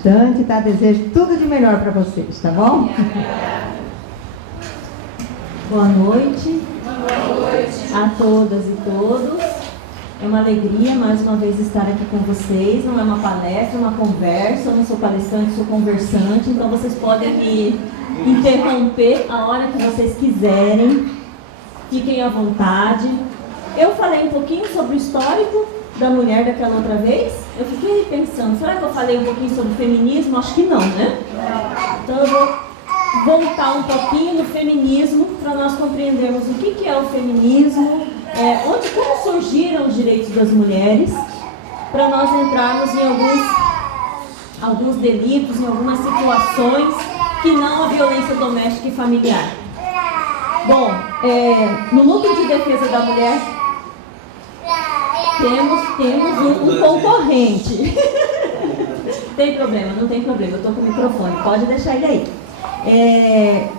bastante, tá? Desejo tudo de melhor para vocês, tá bom? Boa noite. Boa noite a todas e todos. É uma alegria mais uma vez estar aqui com vocês. Não é uma palestra, é uma conversa. Eu não sou palestrante, sou conversante. Então vocês podem me interromper a hora que vocês quiserem. Fiquem à vontade. Eu falei um pouquinho sobre o histórico da mulher daquela outra vez. Eu fiquei pensando, será que eu falei um pouquinho sobre o feminismo? Acho que não, né? Então eu vou voltar um pouquinho no feminismo para nós compreendermos o que é o feminismo, como surgiram os direitos das mulheres, para nós entrarmos em alguns delitos, em algumas situações que não a violência doméstica e familiar. Bom, no núcleo de defesa da mulher temos um concorrente. Tem problema, não tem problema, eu estou com o microfone, pode deixar ele aí.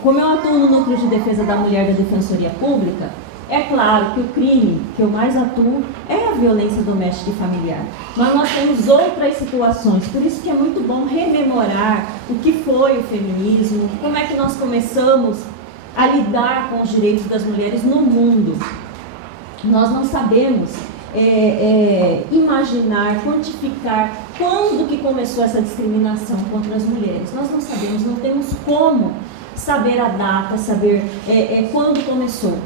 Como eu atuo no núcleo de defesa da mulher da Defensoria Pública, é claro que o crime que eu mais atuo é a violência doméstica e familiar. Mas nós temos outras situações, por isso que é muito bom rememorar o que foi o feminismo, como é que nós começamos a lidar com os direitos das mulheres no mundo. Nós não sabemos imaginar, quantificar quando que começou essa discriminação contra as mulheres. Nós não sabemos, não temos como saber a data, saber quando começou.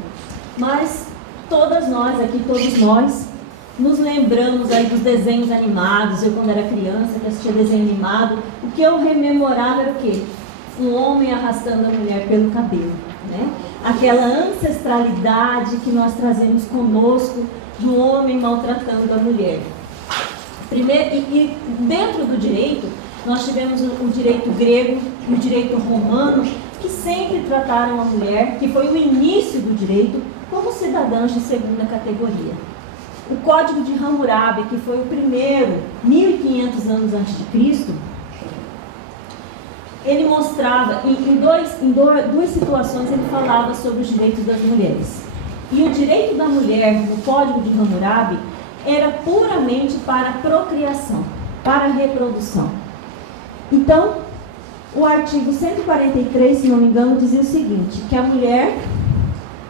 Mas todas nós aqui, todos nós, nos lembramos aí dos desenhos animados. Eu, quando era criança, que assistia desenho animado, o que eu rememorava era o quê? Um homem arrastando a mulher pelo cabelo, né? Aquela ancestralidade que nós trazemos conosco de um homem maltratando a mulher. Primeiro, e dentro do direito, nós tivemos o direito grego e o direito romano, que sempre trataram a mulher, que foi o início do direito, como cidadãs de segunda categoria. O Código de Hammurabi, que foi o primeiro, 1500 anos antes de Cristo, ele mostrava, em duas situações, ele falava sobre os direitos das mulheres. E o direito da mulher, no Código de Hammurabi, era puramente para a procriação, para a reprodução. Então, o artigo 143, se não me engano, dizia o seguinte, que a mulher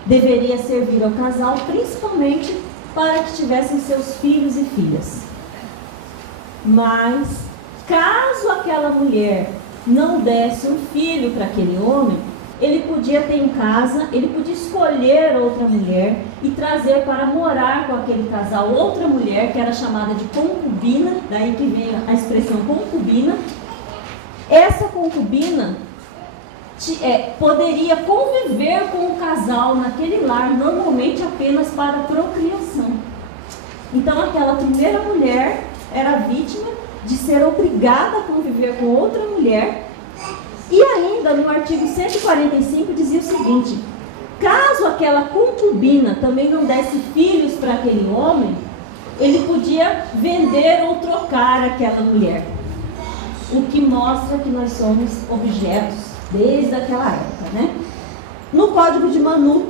deveria servir ao casal, principalmente para que tivessem seus filhos e filhas. Mas, caso aquela mulher não desse um filho para aquele homem, ele podia ter em casa, ele podia escolher outra mulher e trazer para morar com aquele casal outra mulher, que era chamada de concubina, daí que vem a expressão concubina. Essa concubina poderia conviver com o casal naquele lar, normalmente apenas para procriação. Então aquela primeira mulher era vítima de ser obrigada a conviver com outra mulher. E ainda no artigo 145 dizia o seguinte: caso aquela concubina também não desse filhos para aquele homem, ele podia vender ou trocar aquela mulher. O que mostra que nós somos objetos desde aquela época, né? No Código de Manu,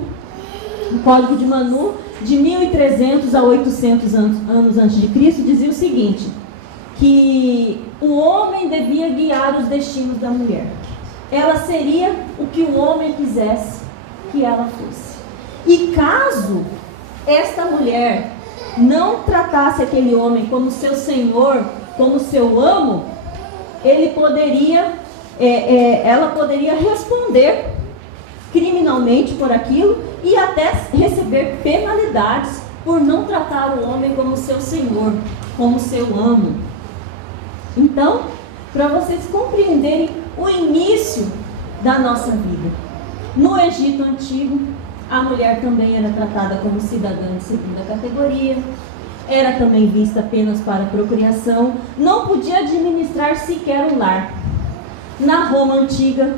de 1300 a 800 anos antes de Cristo, dizia o seguinte, que o homem devia guiar os destinos da mulher. Ela seria o que o homem quisesse que ela fosse. E caso esta mulher não tratasse aquele homem como seu senhor, como seu amo, ela poderia responder criminalmente por aquilo e até receber penalidades por não tratar o homem como seu senhor, como seu amo. Então, para vocês compreenderem o início da nossa vida. No Egito Antigo, a mulher também era tratada como cidadã de segunda categoria, era também vista apenas para procriação, não podia administrar sequer o lar. Na Roma Antiga,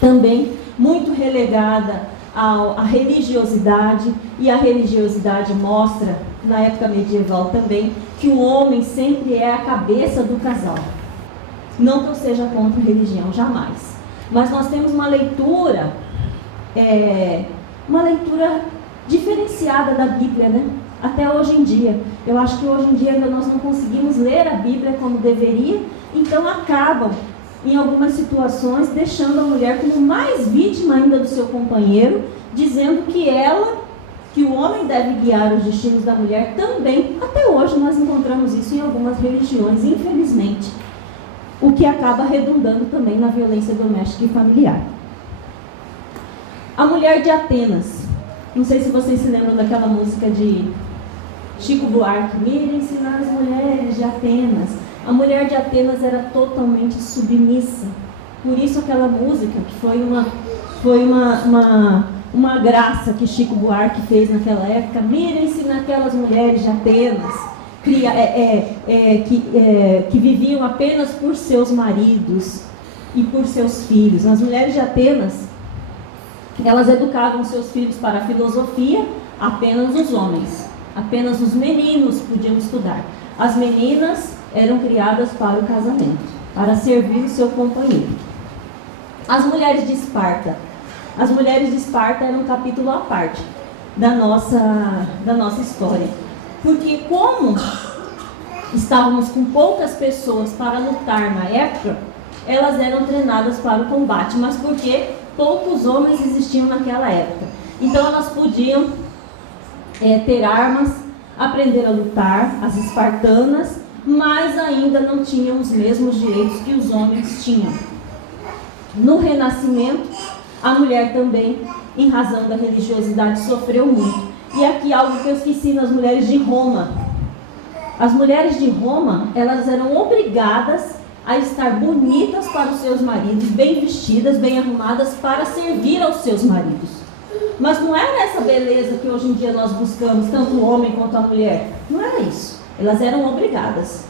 também muito relegada à religiosidade, e a religiosidade mostra, na época medieval também, que o homem sempre é a cabeça do casal. Não que eu seja contra a religião, jamais. Mas nós temos uma leitura diferenciada da Bíblia, né? Até hoje em dia. Eu acho que hoje em dia ainda nós não conseguimos ler a Bíblia como deveria, então acabam, em algumas situações, deixando a mulher como mais vítima ainda do seu companheiro, dizendo que o homem deve guiar os destinos da mulher também. Até hoje nós encontramos isso em algumas religiões, infelizmente, o que acaba redundando também na violência doméstica e familiar. A mulher de Atenas. Não sei se vocês se lembram daquela música de Chico Buarque, Mira ensinar as mulheres de Atenas. A mulher de Atenas era totalmente submissa. Por isso aquela música, que foi uma graça que Chico Buarque fez naquela época, mirem-se naquelas mulheres de Atenas, que viviam apenas por seus maridos e por seus filhos. As mulheres de Atenas, elas educavam seus filhos para a filosofia, apenas os homens. Apenas os meninos podiam estudar. As meninas eram criadas para o casamento, para servir o seu companheiro. As mulheres de Esparta. As mulheres de Esparta eram um capítulo à parte da nossa história. Porque como estávamos com poucas pessoas para lutar na época, elas eram treinadas para o combate. Mas porque poucos homens existiam naquela época. Então elas podiam ter armas, aprender a lutar, as espartanas, mas ainda não tinham os mesmos direitos que os homens tinham. No Renascimento, a mulher também, em razão da religiosidade, sofreu muito. E aqui algo que eu esqueci nas mulheres de Roma. As mulheres de Roma, elas eram obrigadas a estar bonitas para os seus maridos, bem vestidas, bem arrumadas, para servir aos seus maridos. Mas não era essa beleza que hoje em dia nós buscamos, tanto o homem quanto a mulher. Não era isso. Elas eram obrigadas.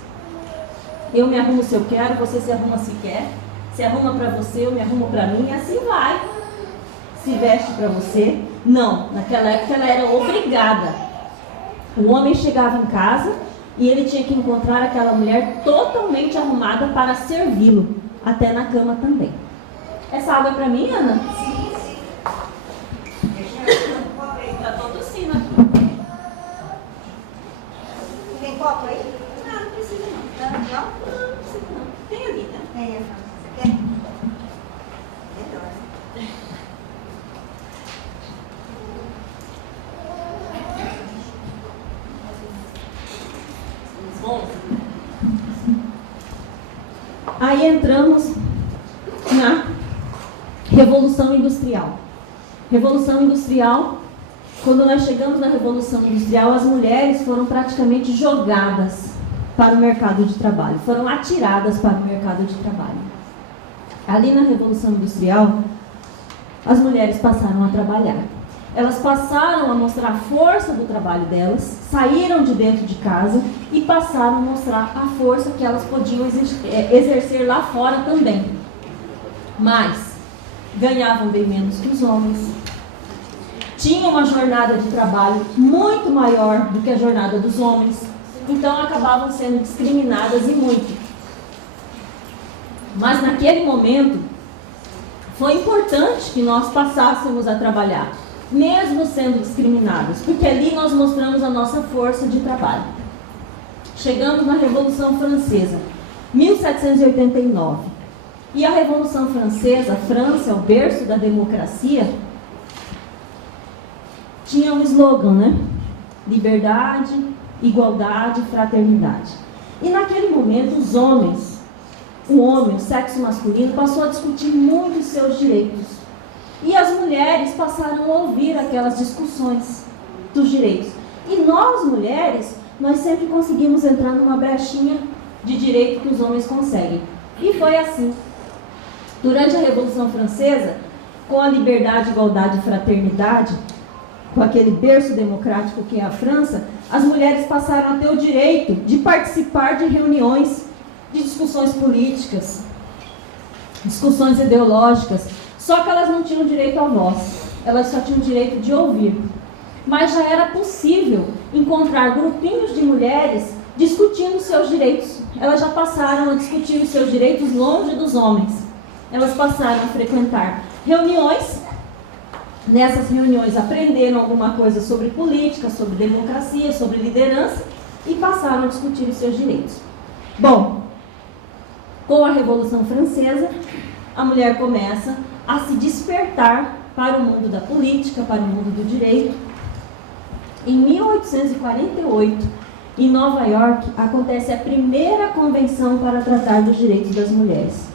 Eu me arrumo se eu quero, você se arruma se quer. Se arruma para você, eu me arrumo para mim, e assim vai. Se veste para você. Não, naquela época ela era obrigada. O homem chegava em casa e ele tinha que encontrar aquela mulher totalmente arrumada para servi-lo, até na cama também. Essa água é para mim, Ana? Já estou tossindo aqui. Tem copo aí? Não precisa não. Não? Não precisa não. Tem ali, tá? Tem, você quer? Melhor. Bom, aí entramos na Revolução Industrial. Revolução Industrial, quando nós chegamos na Revolução Industrial, as mulheres foram praticamente jogadas para o mercado de trabalho, foram atiradas para o mercado de trabalho. Ali na Revolução Industrial, as mulheres passaram a trabalhar. Elas passaram a mostrar a força do trabalho delas, saíram de dentro de casa e passaram a mostrar a força que elas podiam exercer lá fora também. Mas ganhavam bem menos que os homens, tinham uma jornada de trabalho muito maior do que a jornada dos homens, então acabavam sendo discriminadas e muito. Mas naquele momento, foi importante que nós passássemos a trabalhar, mesmo sendo discriminadas, porque ali nós mostramos a nossa força de trabalho. Chegamos na Revolução Francesa, 1789. E a Revolução Francesa, a França, o berço da democracia, tinha um slogan, né? Liberdade, igualdade, fraternidade. E naquele momento, os homens, o homem, o sexo masculino, passou a discutir muito os seus direitos. E as mulheres passaram a ouvir aquelas discussões dos direitos. E nós, mulheres, nós sempre conseguimos entrar numa brechinha de direito que os homens conseguem. E foi assim. Durante a Revolução Francesa, com a liberdade, igualdade e fraternidade, com aquele berço democrático que é a França, as mulheres passaram a ter o direito de participar de reuniões, de discussões políticas, discussões ideológicas, só que elas não tinham direito à voz, elas só tinham direito de ouvir. Mas já era possível encontrar grupinhos de mulheres discutindo seus direitos. Elas já passaram a discutir os seus direitos longe dos homens. Elas passaram a frequentar reuniões nessas reuniões aprenderam alguma coisa sobre política, sobre democracia, sobre liderança e passaram a discutir os seus direitos. Bom, com a Revolução Francesa, a mulher começa a se despertar para o mundo da política, para o mundo do direito. Em 1848, em Nova York, acontece a primeira convenção para tratar dos direitos das mulheres.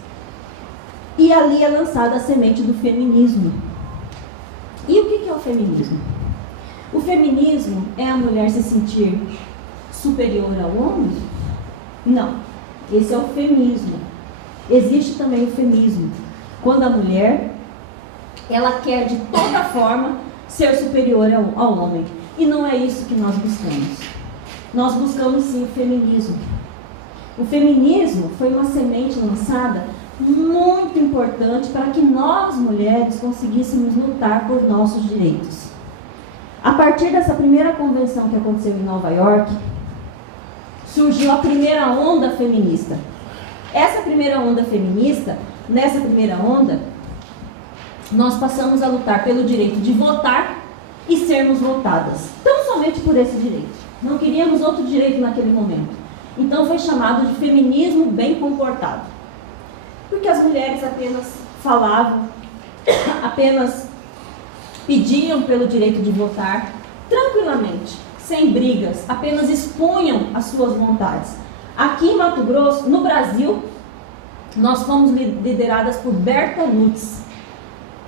E ali é lançada a semente do feminismo. E o que é o feminismo? O feminismo é a mulher se sentir superior ao homem? Não. Esse é o feminismo. Existe também o feminismo, quando a mulher, ela quer de toda forma ser superior ao homem. E não é isso que nós buscamos. Nós buscamos sim o feminismo. O feminismo foi uma semente lançada muito importante para que nós, mulheres, conseguíssemos lutar por nossos direitos. A partir dessa primeira convenção que aconteceu em Nova York, surgiu a primeira onda feminista. Essa primeira onda feminista, nessa primeira onda, nós passamos a lutar pelo direito de votar e sermos votadas. Tão somente por esse direito. Não queríamos outro direito naquele momento. Então foi chamado de feminismo bem comportado. Porque as mulheres apenas falavam, apenas pediam pelo direito de votar, tranquilamente, sem brigas, apenas expunham as suas vontades. Aqui em Mato Grosso, no Brasil, nós fomos lideradas por Berta Lutz,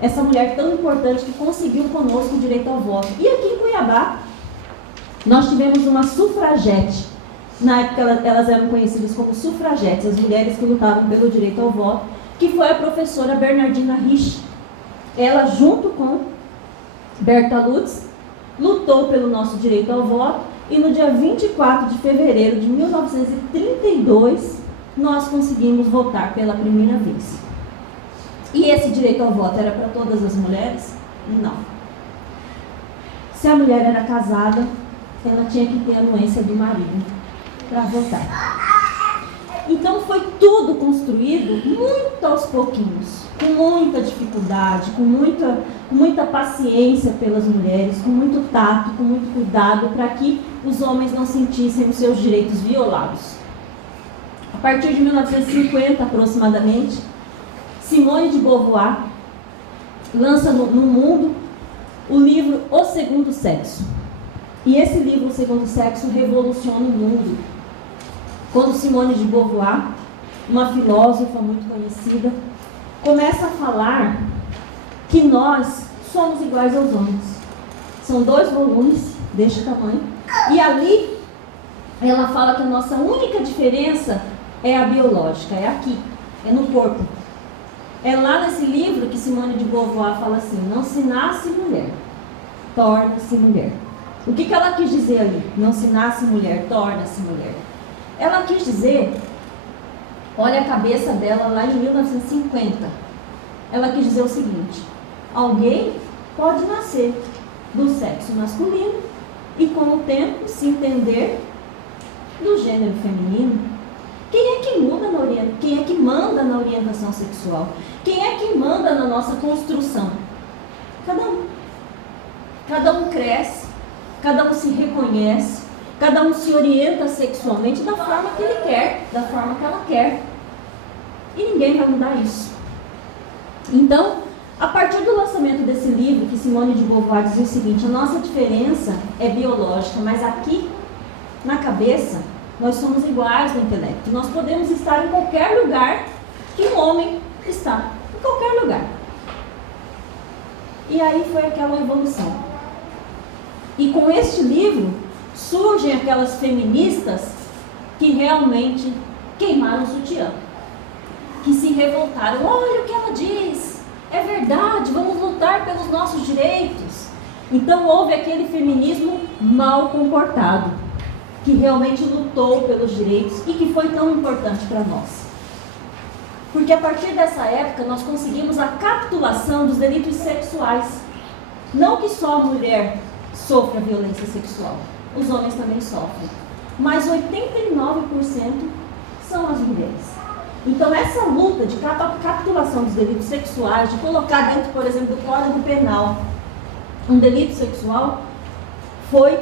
essa mulher tão importante que conseguiu conosco o direito ao voto. E aqui em Cuiabá, nós tivemos uma sufragete. Na época elas eram conhecidas como sufragetes, as mulheres que lutavam pelo direito ao voto, que foi a professora Bernardina Rich. Ela, junto com Berta Lutz, lutou pelo nosso direito ao voto e no dia 24 de fevereiro de 1932, nós conseguimos votar pela primeira vez. E esse direito ao voto era para todas as mulheres? Não. Se a mulher era casada, ela tinha que ter a anuência do marido para votar. Então foi tudo construído muito aos pouquinhos, com muita dificuldade, com muita paciência pelas mulheres, com muito tato, com muito cuidado, para que os homens não sentissem os seus direitos violados. A partir de 1950, aproximadamente, Simone de Beauvoir lança no mundo o livro O Segundo Sexo. E esse livro, O Segundo Sexo, revoluciona o mundo. Quando Simone de Beauvoir, uma filósofa muito conhecida, começa a falar que nós somos iguais aos homens. São 2 volumes deste tamanho. E ali, ela fala que a nossa única diferença é a biológica, é aqui, é no corpo. É lá nesse livro que Simone de Beauvoir fala assim: não se nasce mulher, torna-se mulher. O que ela quis dizer ali? Não se nasce mulher, torna-se mulher. Ela quis dizer, olha a cabeça dela lá em 1950. Ela quis dizer o seguinte: alguém pode nascer do sexo masculino e com o tempo se entender do gênero feminino. Quem é que muda quem é que manda na orientação sexual? Quem é que manda na nossa construção? Cada um. Cada um cresce, cada um se reconhece, cada um se orienta sexualmente da forma que ele quer, da forma que ela quer. E ninguém vai mudar isso. Então, a partir do lançamento desse livro, que Simone de Beauvoir diz o seguinte: a nossa diferença é biológica, mas aqui, na cabeça, nós somos iguais no intelecto. Nós podemos estar em qualquer lugar que um homem está. Em qualquer lugar. E aí foi aquela evolução. E com este livro, surgem aquelas feministas que realmente queimaram o sutiã. Que se revoltaram. Olha o que ela diz. É verdade, vamos lutar pelos nossos direitos. Então houve aquele feminismo mal comportado, que realmente lutou pelos direitos e que foi tão importante para nós. Porque a partir dessa época nós conseguimos a capitulação dos delitos sexuais. Não que só a mulher sofra violência sexual, os homens também sofrem. Mas 89% são as mulheres. Então essa luta de capitulação dos delitos sexuais, de colocar dentro, por exemplo, do Código Penal um delito sexual, foi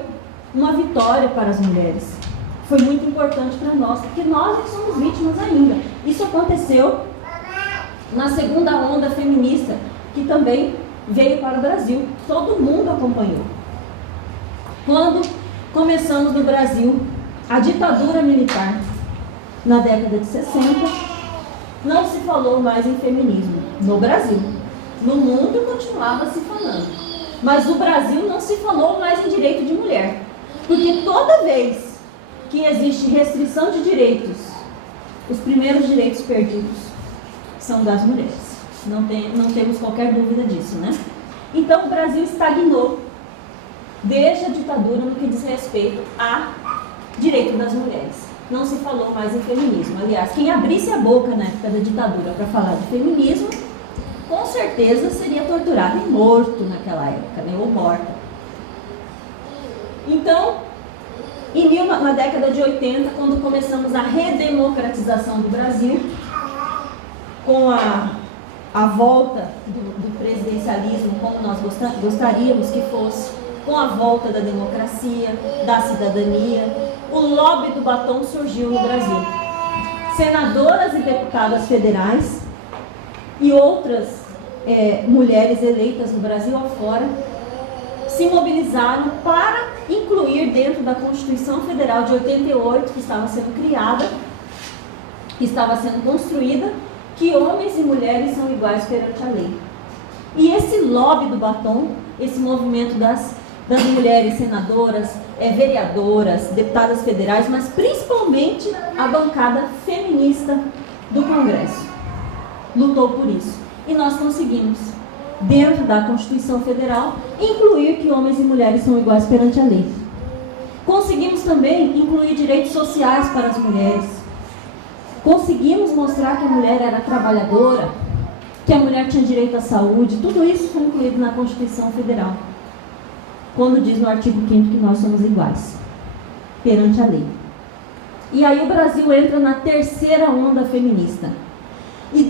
uma vitória para as mulheres. Foi muito importante para nós, porque nós é que somos vítimas ainda. Isso aconteceu na segunda onda feminista, que também veio para o Brasil. Todo mundo acompanhou. Quando começamos no Brasil a ditadura militar, na década de 60, não se falou mais em feminismo no Brasil. No mundo continuava se falando, mas no Brasil não se falou mais em direito de mulher, porque toda vez que existe restrição de direitos, os primeiros direitos perdidos são das mulheres. Não temos qualquer dúvida disso, né? Então o Brasil estagnou desde a ditadura no que diz respeito a direito das mulheres. Não se falou mais em feminismo. Aliás, quem abrisse a boca na época da ditadura para falar de feminismo, com certeza seria torturado e morto naquela época, né? Ou morta. Então, na década de 80, quando começamos a redemocratização do Brasil, com a volta do presidencialismo, como nós gostaríamos que fosse, com a volta da democracia, da cidadania, o lobby do batom surgiu no Brasil. Senadoras e deputadas federais e outras mulheres eleitas no Brasil afora se mobilizaram para incluir dentro da Constituição Federal de 88, que estava sendo criada, que estava sendo construída, que homens e mulheres são iguais perante a lei. E esse lobby do batom, esse movimento das mulheres senadoras, vereadoras, deputadas federais, mas principalmente a bancada feminista do Congresso, lutou por isso. E nós conseguimos, dentro da Constituição Federal, incluir que homens e mulheres são iguais perante a lei. Conseguimos também incluir direitos sociais para as mulheres. Conseguimos mostrar que a mulher era trabalhadora, que a mulher tinha direito à saúde. Tudo isso foi incluído na Constituição Federal, quando diz no artigo 5º que nós somos iguais perante a lei. E aí o Brasil entra na terceira onda feminista. E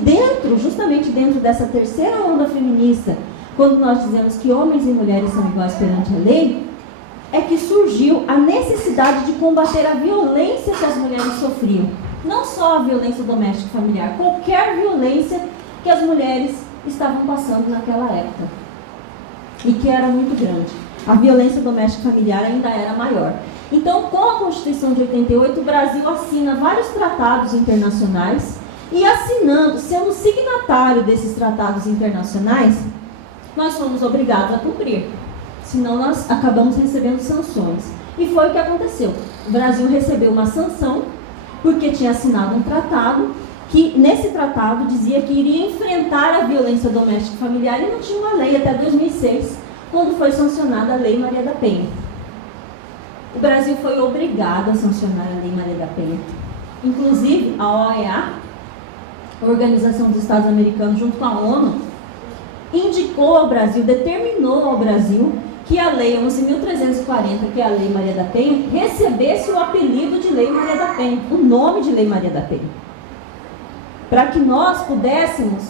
justamente dentro dessa terceira onda feminista, quando nós dizemos que homens e mulheres são iguais perante a lei, é que surgiu a necessidade de combater a violência que as mulheres sofriam. Não só a violência doméstica e familiar, qualquer violência que as mulheres estavam passando naquela época. E que era muito grande. A violência doméstica e familiar ainda era maior. Então, com a Constituição de 88, o Brasil assina vários tratados internacionais e sendo signatário desses tratados internacionais, nós somos obrigados a cumprir. Senão nós acabamos recebendo sanções. E foi o que aconteceu. O Brasil recebeu uma sanção porque tinha assinado um tratado que, nesse tratado, dizia que iria enfrentar a violência doméstica e familiar e não tinha uma lei até 2006, quando foi sancionada a Lei Maria da Penha. O Brasil foi obrigado a sancionar a Lei Maria da Penha. Inclusive, a OEA, a Organização dos Estados Americanos, junto com a ONU, indicou ao Brasil, determinou ao Brasil que a Lei 11.340, que é a Lei Maria da Penha, recebesse o apelido de Lei Maria da Penha, o nome de Lei Maria da Penha, para que nós pudéssemos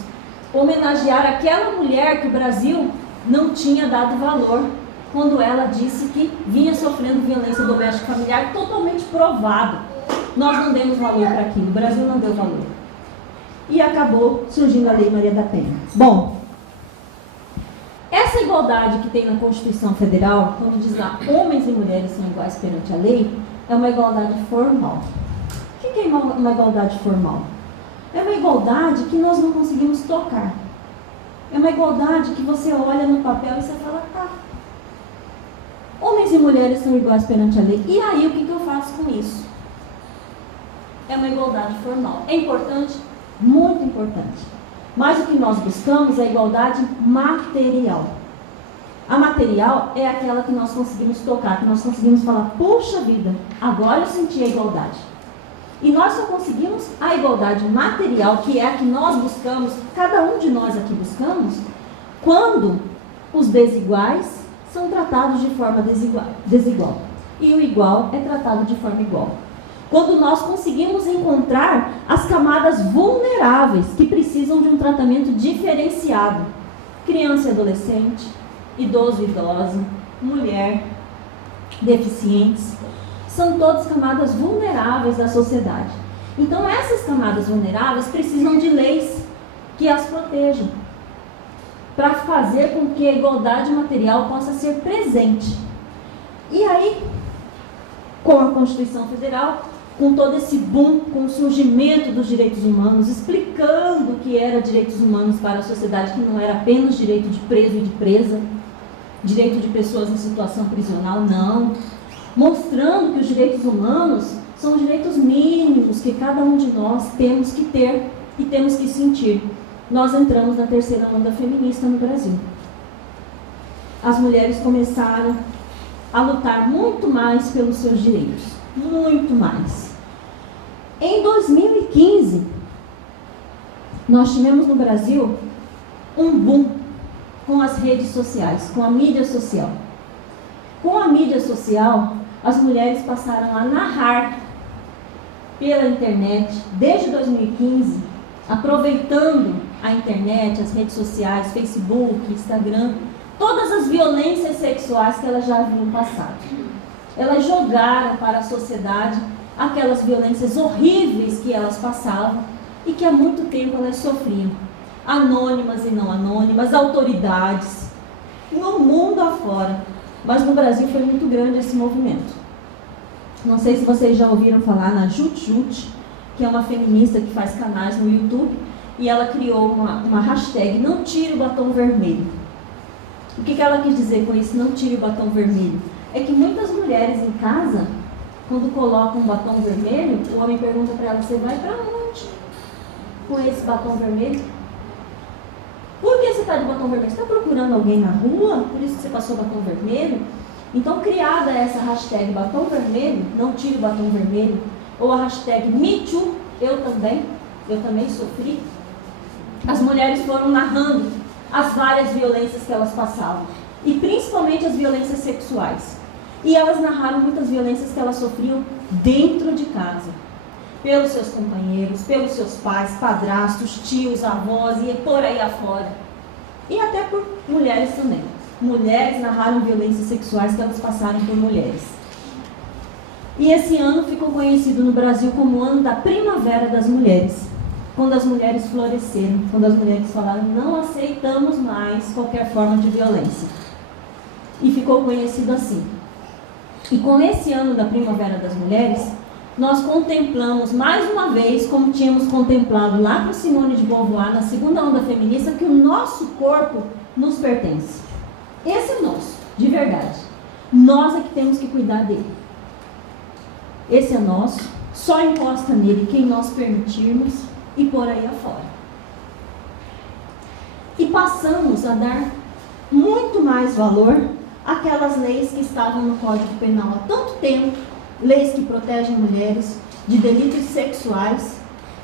homenagear aquela mulher que o Brasil não tinha dado valor quando ela disse que vinha sofrendo violência doméstica familiar, totalmente provado. Nós não demos valor para aquilo, o Brasil não deu valor. E acabou surgindo a Lei Maria da Penha. Bom, essa igualdade que tem na Constituição Federal, quando diz lá homens e mulheres são iguais perante a lei, é uma igualdade formal. O que é uma igualdade formal? É uma igualdade que nós não conseguimos tocar. É uma igualdade que você olha no papel e você fala, tá, homens e mulheres são iguais perante a lei. E aí, o que eu faço com isso? É uma igualdade formal. É importante? Muito importante. Mas o que nós buscamos é a igualdade material. A material é aquela que nós conseguimos tocar, que nós conseguimos falar, puxa vida, agora eu senti a igualdade. E nós só conseguimos a igualdade material, que é a que nós buscamos, cada um de nós aqui buscamos, quando os desiguais são tratados de forma desigual. E o igual é tratado de forma igual. Quando nós conseguimos encontrar as camadas vulneráveis que precisam de um tratamento diferenciado. Criança e adolescente, idoso, idosa, mulher, deficientes, são todas camadas vulneráveis da sociedade. Então essas camadas vulneráveis precisam de leis que as protejam, para fazer com que a igualdade material possa ser presente. E aí, com a Constituição Federal, com todo esse boom, com o surgimento dos direitos humanos, explicando o que era direitos humanos para a sociedade, que não era apenas direito de preso e de presa, direito de pessoas em situação prisional, não. Mostrando que os direitos humanos são direitos mínimos que cada um de nós temos que ter e temos que sentir. Nós entramos na terceira onda feminista no Brasil. As mulheres começaram a lutar muito mais pelos seus direitos. Muito mais. Em 2015, nós tivemos no Brasil um boom com as redes sociais, com a mídia social. Com a mídia social, as mulheres passaram a narrar pela internet, desde 2015, aproveitando a internet, as redes sociais, Facebook, Instagram, todas as violências sexuais que elas já haviam passado. Elas jogaram para a sociedade aquelas violências horríveis que elas passavam e que há muito tempo elas sofriam. Anônimas e não anônimas, autoridades, no mundo afora. Mas no Brasil foi muito grande esse movimento. Não sei se vocês já ouviram falar na Jut Jut, que é uma feminista que faz canais no YouTube, e ela criou uma hashtag, não tire o batom vermelho. O que ela quis dizer com isso, não tire o batom vermelho? É que muitas mulheres em casa, quando colocam um batom vermelho, o homem pergunta para ela, você vai para onde com esse batom vermelho? Por que você está de batom vermelho? Você está procurando alguém na rua? Por isso que você passou batom vermelho? Então, criada essa hashtag batom vermelho, não tire o batom vermelho, ou a hashtag MeToo, eu também sofri, as mulheres foram narrando as várias violências que elas passavam, e principalmente as violências sexuais. E elas narraram muitas violências que elas sofriam dentro de casa, pelos seus companheiros, pelos seus pais, padrastos, tios, avós e por aí afora. E até por mulheres também. Mulheres narraram violências sexuais que elas passaram por mulheres. E esse ano ficou conhecido no Brasil como o ano da primavera das mulheres. Quando as mulheres floresceram, quando as mulheres falaram, não aceitamos mais qualquer forma de violência. E ficou conhecido assim. E com esse ano da primavera das mulheres, nós contemplamos mais uma vez, como tínhamos contemplado lá com Simone de Beauvoir, na segunda onda feminista, que o nosso corpo nos pertence. Esse é nosso, de verdade. Nós é que temos que cuidar dele. Esse é nosso, só encosta nele quem nós permitirmos e por aí afora. E passamos a dar muito mais valor àquelas leis que estavam no Código Penal há tanto tempo, leis que protegem mulheres de delitos sexuais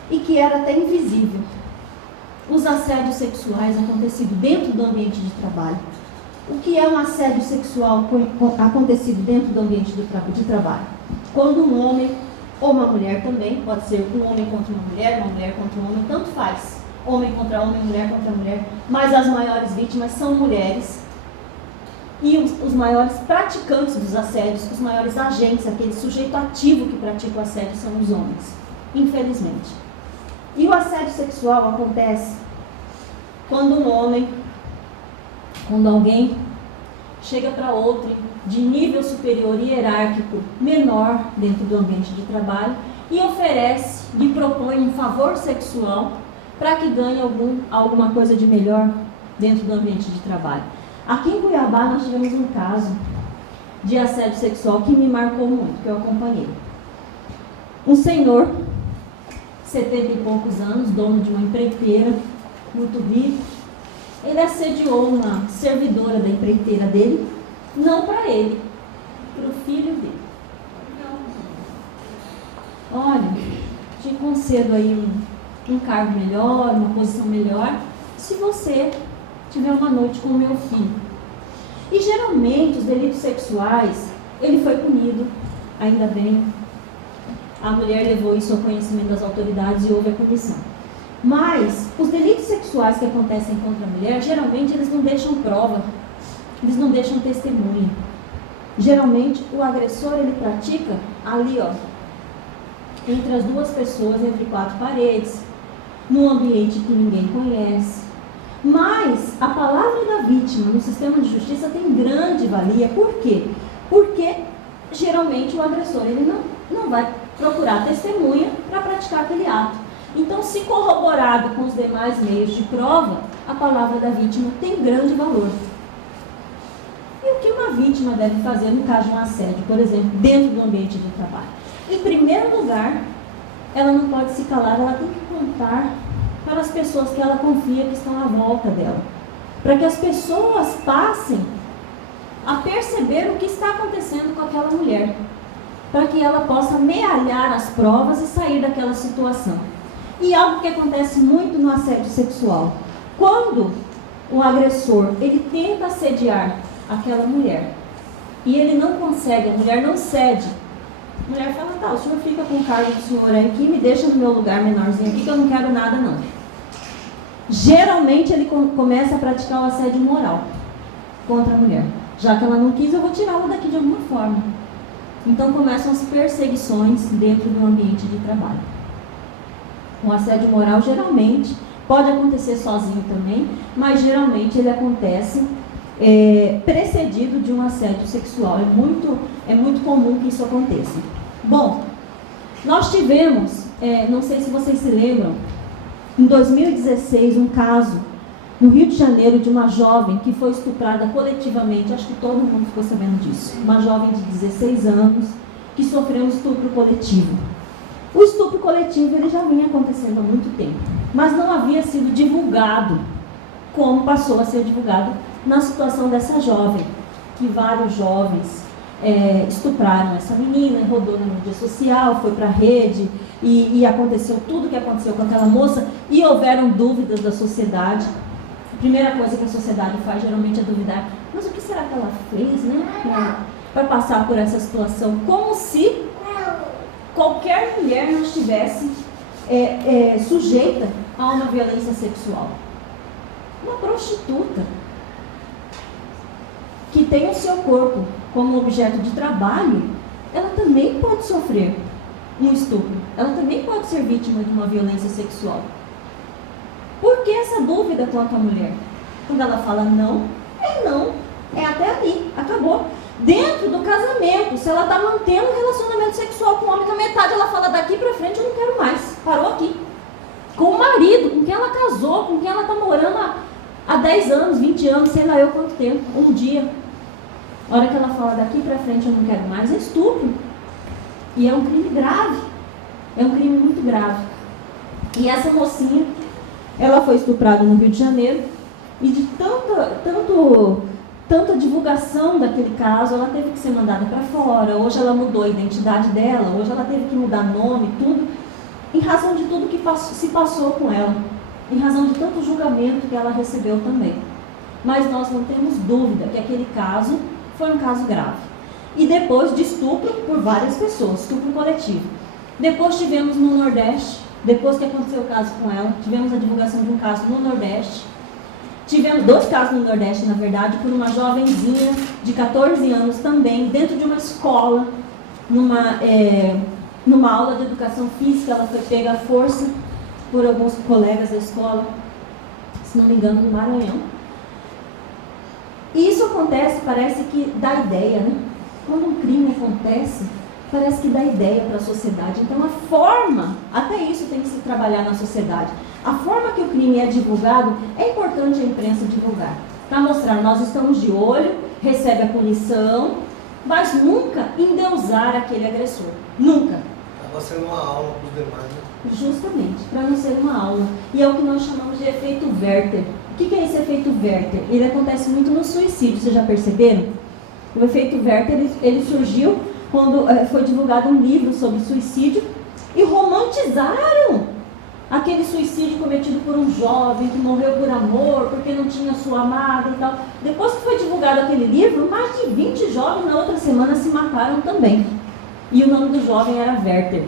e que era até invisível. Os assédios sexuais acontecidos dentro do ambiente de trabalho. O que é um assédio sexual acontecido dentro do ambiente de trabalho? Quando um homem, ou uma mulher também, pode ser um homem contra uma mulher contra um homem, tanto faz. Homem contra homem, mulher contra mulher, mas as maiores vítimas são mulheres. E os maiores praticantes dos assédios, os maiores agentes, aquele sujeito ativo que pratica o assédio são os homens, infelizmente. E o assédio sexual acontece quando um homem, quando alguém chega para outro de nível superior e hierárquico menor dentro do ambiente de trabalho e oferece, lhe propõe um favor sexual para que ganhe alguma coisa de melhor dentro do ambiente de trabalho. Aqui em Cuiabá nós tivemos um caso de assédio sexual que me marcou muito, que eu acompanhei. Um senhor, 70 e poucos anos, dono de uma empreiteira, muito rico, ele assediou uma servidora da empreiteira dele, não para ele, para o filho dele. Olha, te concedo aí um cargo melhor, uma posição melhor, se você tiver uma noite com o meu filho. E geralmente os delitos sexuais, ele foi punido, ainda bem. A mulher levou isso ao conhecimento das autoridades e houve a punição. Mas os delitos sexuais que acontecem contra a mulher, geralmente eles não deixam prova. Eles não deixam testemunha. Geralmente, o agressor, ele pratica ali, ó, entre as duas pessoas, entre quatro paredes, num ambiente que ninguém conhece. Mas a palavra da vítima no sistema de justiça tem grande valia. Por quê? Porque geralmente o agressor ele não vai procurar testemunha para praticar aquele ato. Então, se corroborado com os demais meios de prova, a palavra da vítima tem grande valor. E o que uma vítima deve fazer no caso de um assédio, por exemplo, dentro do ambiente de trabalho? Em primeiro lugar, ela não pode se calar, ela tem que contar para as pessoas que ela confia que estão à volta dela. Para que as pessoas passem a perceber o que está acontecendo com aquela mulher. Para que ela possa amealhar as provas e sair daquela situação. E algo que acontece muito no assédio sexual. Quando o agressor, ele tenta assediar aquela mulher e ele não consegue, a mulher não cede. A mulher fala, tá, o senhor fica com o cargo do senhor aí aqui, me deixa no meu lugar menorzinho aqui que eu não quero nada não. Geralmente ele começa a praticar o assédio moral contra a mulher. Já que ela não quis, eu vou tirá-la daqui de alguma forma. Então começam as perseguições dentro do ambiente de trabalho. O assédio moral geralmente pode acontecer sozinho também, mas geralmente ele acontece precedido de um assédio sexual. É muito comum que isso aconteça. Bom, nós tivemos, não sei se vocês se lembram, em 2016, um caso no Rio de Janeiro de uma jovem que foi estuprada coletivamente, acho que todo mundo ficou sabendo disso, uma jovem de 16 anos que sofreu um estupro coletivo. O estupro coletivo ele já vinha acontecendo há muito tempo, mas não havia sido divulgado como passou a ser divulgado na situação dessa jovem, que vários jovens estupraram essa menina, rodou na mídia social, foi para a rede e aconteceu tudo o que aconteceu com aquela moça e houveram dúvidas da sociedade. A primeira coisa que a sociedade faz geralmente é duvidar, mas o que será que ela fez, né, para passar por essa situação? Como se qualquer mulher não estivesse sujeita a uma violência sexual. Uma prostituta que tem o seu corpo como objeto de trabalho, ela também pode sofrer um estupro. Ela também pode ser vítima de uma violência sexual. Por que essa dúvida quanto à mulher? Quando ela fala não, é até ali, acabou. Dentro do casamento, se ela está mantendo um relacionamento sexual com o homem, na metade ela fala, daqui para frente eu não quero mais, parou aqui. Com o marido, com quem ela casou, com quem ela está morando há 10 anos, 20 anos, sei lá eu quanto tempo, um dia. A hora que ela fala, daqui para frente eu não quero mais, é estupro. E é um crime grave, é um crime muito grave. E essa mocinha, ela foi estuprada no Rio de Janeiro, e de tanta divulgação daquele caso, ela teve que ser mandada para fora. Hoje ela mudou a identidade dela, hoje ela teve que mudar nome, tudo, em razão de tudo que se passou com ela, em razão de tanto julgamento que ela recebeu também. Mas nós não temos dúvida que aquele caso foi um caso grave. E depois de estupro por várias pessoas, estupro coletivo. Depois tivemos no Nordeste, depois que aconteceu o caso com ela, tivemos a divulgação de um caso no Nordeste. Tivemos 2 casos no Nordeste, na verdade, por uma jovenzinha de 14 anos também, dentro de uma escola, numa aula de educação física, ela foi pega à força por alguns colegas da escola, se não me engano, do Maranhão. E isso acontece, parece que dá ideia, né? Quando um crime acontece, parece que dá ideia para a sociedade. Então a forma, até isso tem que se trabalhar na sociedade. A forma que o crime é divulgado, é importante a imprensa divulgar. Para mostrar, nós estamos de olho, recebe a punição, mas nunca endeusar aquele agressor. Nunca. Acaba sendo uma aula para os demais, né? Justamente, para não ser uma aula. E é o que nós chamamos de efeito Werther. O que é esse efeito Werther? Ele acontece muito no suicídio, vocês já perceberam? O efeito Werther, ele surgiu quando foi divulgado um livro sobre suicídio e romantizaram aquele suicídio cometido por um jovem que morreu por amor, porque não tinha sua amada e tal. Depois que foi divulgado aquele livro, mais de 20 jovens na outra semana se mataram também. E o nome do jovem era Werther.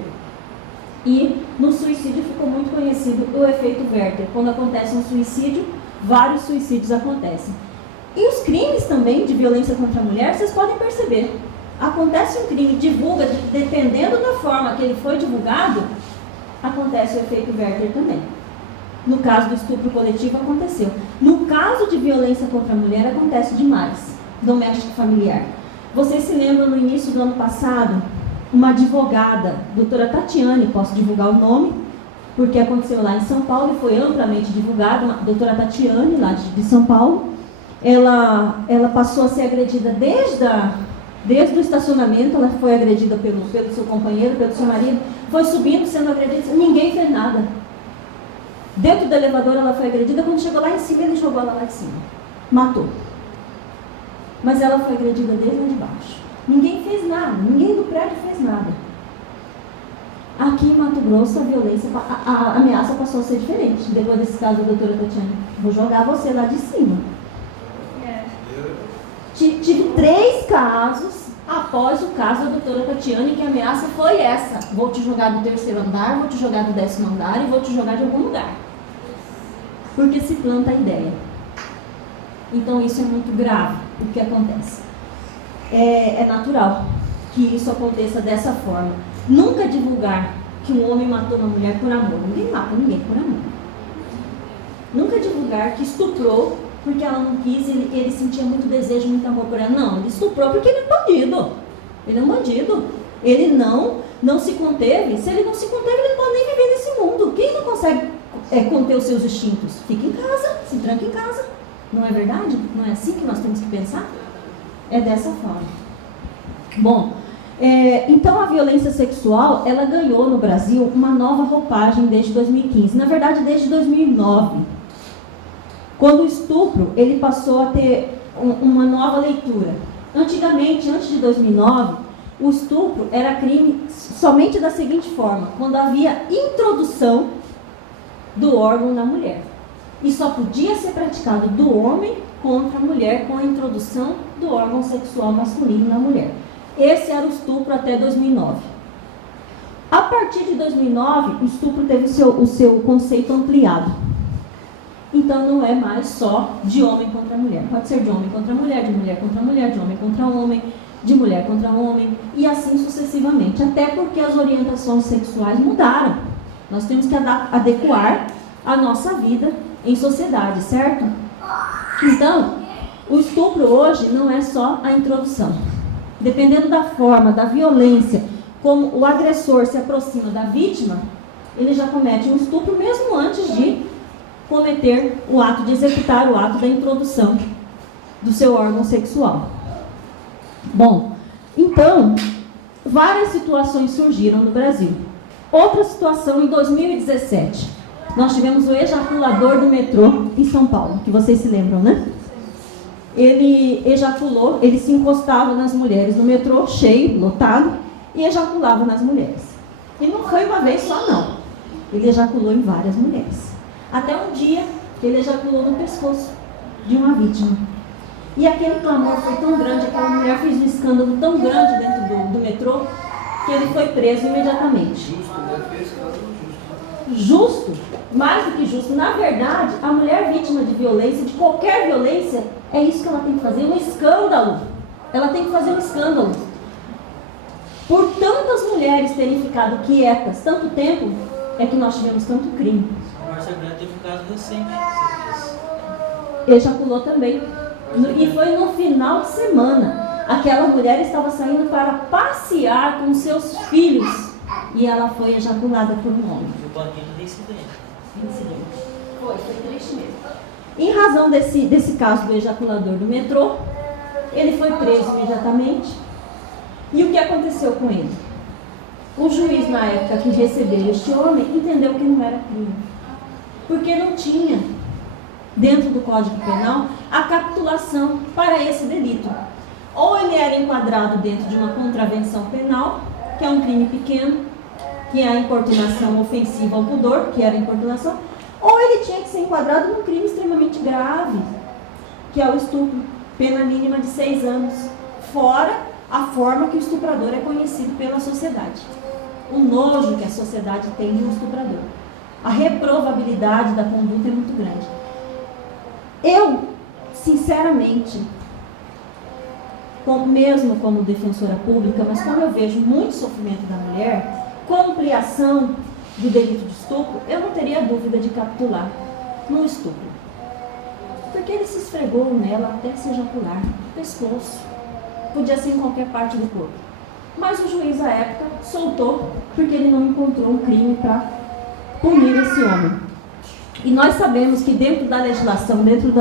E no suicídio ficou muito conhecido o efeito Werther. Quando acontece um suicídio, vários suicídios acontecem. E os crimes também de violência contra a mulher, vocês podem perceber. Acontece um crime, divulga, dependendo da forma que ele foi divulgado, acontece o efeito Werther também. No caso do estupro coletivo, aconteceu. No caso de violência contra a mulher, acontece demais. Doméstico familiar. Vocês se lembram, no início do ano passado, uma advogada, doutora Tatiane, posso divulgar o nome, porque aconteceu lá em São Paulo e foi amplamente divulgado, a doutora Tatiane, lá de São Paulo, ela passou a ser agredida desde o estacionamento, ela foi agredida pelo seu companheiro, pelo seu marido, foi subindo, sendo agredida, ninguém fez nada. Dentro do elevador ela foi agredida, quando chegou lá em cima, ele jogou ela lá de cima. Matou. Mas ela foi agredida desde lá de baixo. Ninguém fez nada, ninguém do prédio fez nada. Aqui em Mato Grosso, a violência, a ameaça passou a ser diferente. Depois desse caso da doutora Tatiana, vou jogar você lá de cima. Tive 3 casos após o caso da doutora Tatiana, em que a ameaça foi essa: vou te jogar do 3º andar, vou te jogar do 10º andar e vou te jogar de algum lugar. Porque se planta a ideia. Então isso é muito grave, o que acontece. É natural que isso aconteça dessa forma. Nunca divulgar que um homem matou uma mulher por amor. Ninguém mata ninguém por amor. Nunca divulgar que estuprou porque ela não quis e ele sentia muito desejo, muito amor por ela. Não, ele estuprou porque ele é um bandido. Ele é um bandido. Ele não se conteve. Se ele não se conteve, ele não pode nem viver nesse mundo. Quem não consegue conter os seus instintos? Fica em casa, se tranca em casa. Não é verdade? Não é assim que nós temos que pensar? É dessa forma. Bom, então a violência sexual, ela ganhou no Brasil uma nova roupagem desde 2015. Na verdade, desde 2009. Quando o estupro, ele passou a ter uma nova leitura. Antigamente, antes de 2009, o estupro era crime somente da seguinte forma: quando havia introdução do órgão na mulher. E só podia ser praticado do homem contra a mulher com a introdução do órgão sexual masculino na mulher. Esse era o estupro até 2009. A partir de 2009, o estupro teve o seu conceito ampliado. Então não é mais só de homem contra mulher. Pode ser de homem contra mulher, de mulher contra mulher, de homem contra homem, de mulher contra homem, e assim sucessivamente. Até porque as orientações sexuais mudaram. Nós temos que adequar a nossa vida em sociedade, certo? Então, o estupro hoje não é só a introdução. Dependendo da forma, da violência, como o agressor se aproxima da vítima, ele já comete um estupro mesmo antes de cometer o ato, de executar o ato da introdução do seu órgão sexual. Bom, então, várias situações surgiram no Brasil. Outra situação, em 2017, nós tivemos o ejaculador do metrô em São Paulo, que vocês se lembram, né? Ele ejaculou, ele se encostava nas mulheres no metrô, cheio, lotado, e ejaculava nas mulheres. E não foi uma vez só, não. Ele ejaculou em várias mulheres. Até um dia, ele ejaculou no pescoço de uma vítima. E aquele clamor foi tão grande, aquela mulher fez um escândalo tão grande dentro do metrô, que ele foi preso imediatamente. Justo, né? Fez escândalo justo. Justo, mais do que justo. Na verdade, a mulher vítima de violência, de qualquer violência, é isso que ela tem que fazer, um escândalo. Ela tem que fazer um escândalo. Por tantas mulheres terem ficado quietas tanto tempo, é que nós tivemos tanto crime. A Márcia Grande teve um caso recente. Ejaculou também. E foi no final de semana. Aquela mulher estava saindo para passear com seus filhos. E ela foi ejaculada por um homem. E o banquinho de reincidente. Foi triste mesmo. Em razão desse caso do ejaculador do metrô, ele foi preso imediatamente. E o que aconteceu com ele? O juiz, na época que recebeu este homem, entendeu que não era crime. Porque não tinha, dentro do Código Penal, a capitulação para esse delito. Ou ele era enquadrado dentro de uma contravenção penal, que é um crime pequeno, que é a importunação ofensiva ao pudor, que era a importunação, ou ele tinha que ser enquadrado num crime extremamente grave, que é o estupro, pena mínima de 6 anos, fora a forma que o estuprador é conhecido pela sociedade. O nojo que a sociedade tem de um estuprador. A reprovabilidade da conduta é muito grande. Eu sinceramente, mesmo como defensora pública, mas como eu vejo muito sofrimento da mulher, com ampliação do delito de estupro, eu não teria dúvida de capitular no estupro. Porque ele se esfregou nela até se ejacular, no pescoço. Podia ser em qualquer parte do corpo. Mas o juiz, à época, soltou, porque ele não encontrou um crime para punir esse homem. E nós sabemos que dentro da legislação, dentro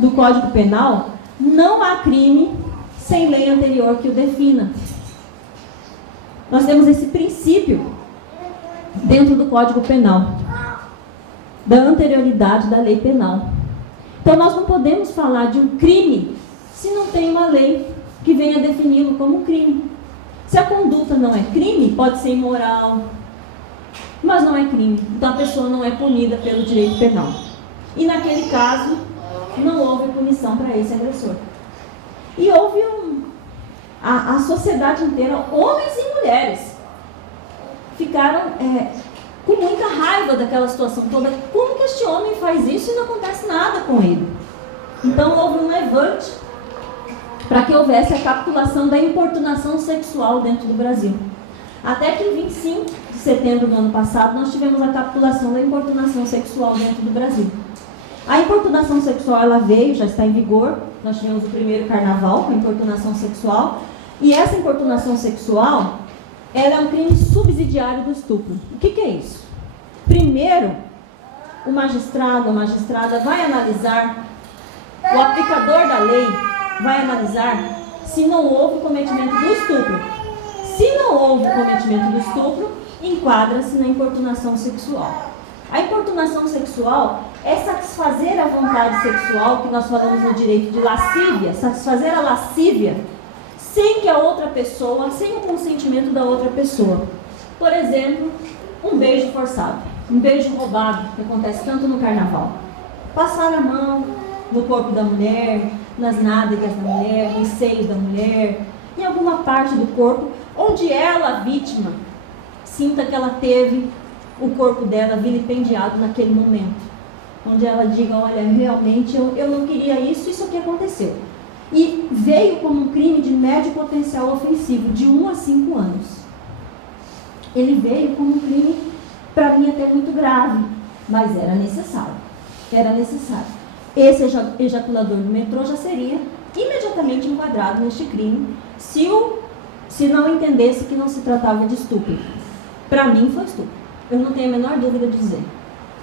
do Código Penal, não há crime sem lei anterior que o defina. Nós temos esse princípio dentro do Código Penal, da anterioridade da lei penal. Então nós não podemos falar de um crime se não tem uma lei que venha defini-lo como crime. Se a conduta não é crime, pode ser imoral, mas não é crime. Então a pessoa não é punida pelo direito penal. E naquele caso, não houve punição para esse agressor. E houve a sociedade inteira, homens e mulheres, ficaram com muita raiva daquela situação toda. Como que este homem faz isso e não acontece nada com ele? Então houve um levante para que houvesse a capitulação da importunação sexual dentro do Brasil. Até que em 25 de setembro do ano passado, nós tivemos a capitulação da importunação sexual dentro do Brasil. A importunação sexual, ela veio, já está em vigor. Nós tivemos o primeiro carnaval com a importunação sexual. E essa importunação sexual, ela é um crime subsidiário do estupro. O que é isso? Primeiro, o magistrado, a magistrada vai analisar, o aplicador da lei vai analisar se não houve cometimento do estupro. Se não houve cometimento do estupro, enquadra-se na importunação sexual. A importunação sexual é satisfazer a vontade sexual, que nós falamos no direito de lascívia, satisfazer a lascívia sem que a outra pessoa, sem o consentimento da outra pessoa. Por exemplo, um beijo forçado, um beijo roubado, que acontece tanto no carnaval. Passar a mão no corpo da mulher, nas nádegas da mulher, nos seios da mulher, em alguma parte do corpo, onde ela, a vítima, sinta que ela teve o corpo dela vilipendiado naquele momento. Onde ela diga, olha, realmente eu não queria isso, isso aqui aconteceu. E veio como um crime de médio potencial ofensivo, de 1 a 5 anos. Ele veio como um crime, para mim, até muito grave, mas era necessário. Era necessário. Esse ejaculador do metrô já seria imediatamente enquadrado neste crime, se não entendesse que não se tratava de estupro. Para mim foi estupro. Eu não tenho a menor dúvida de dizer.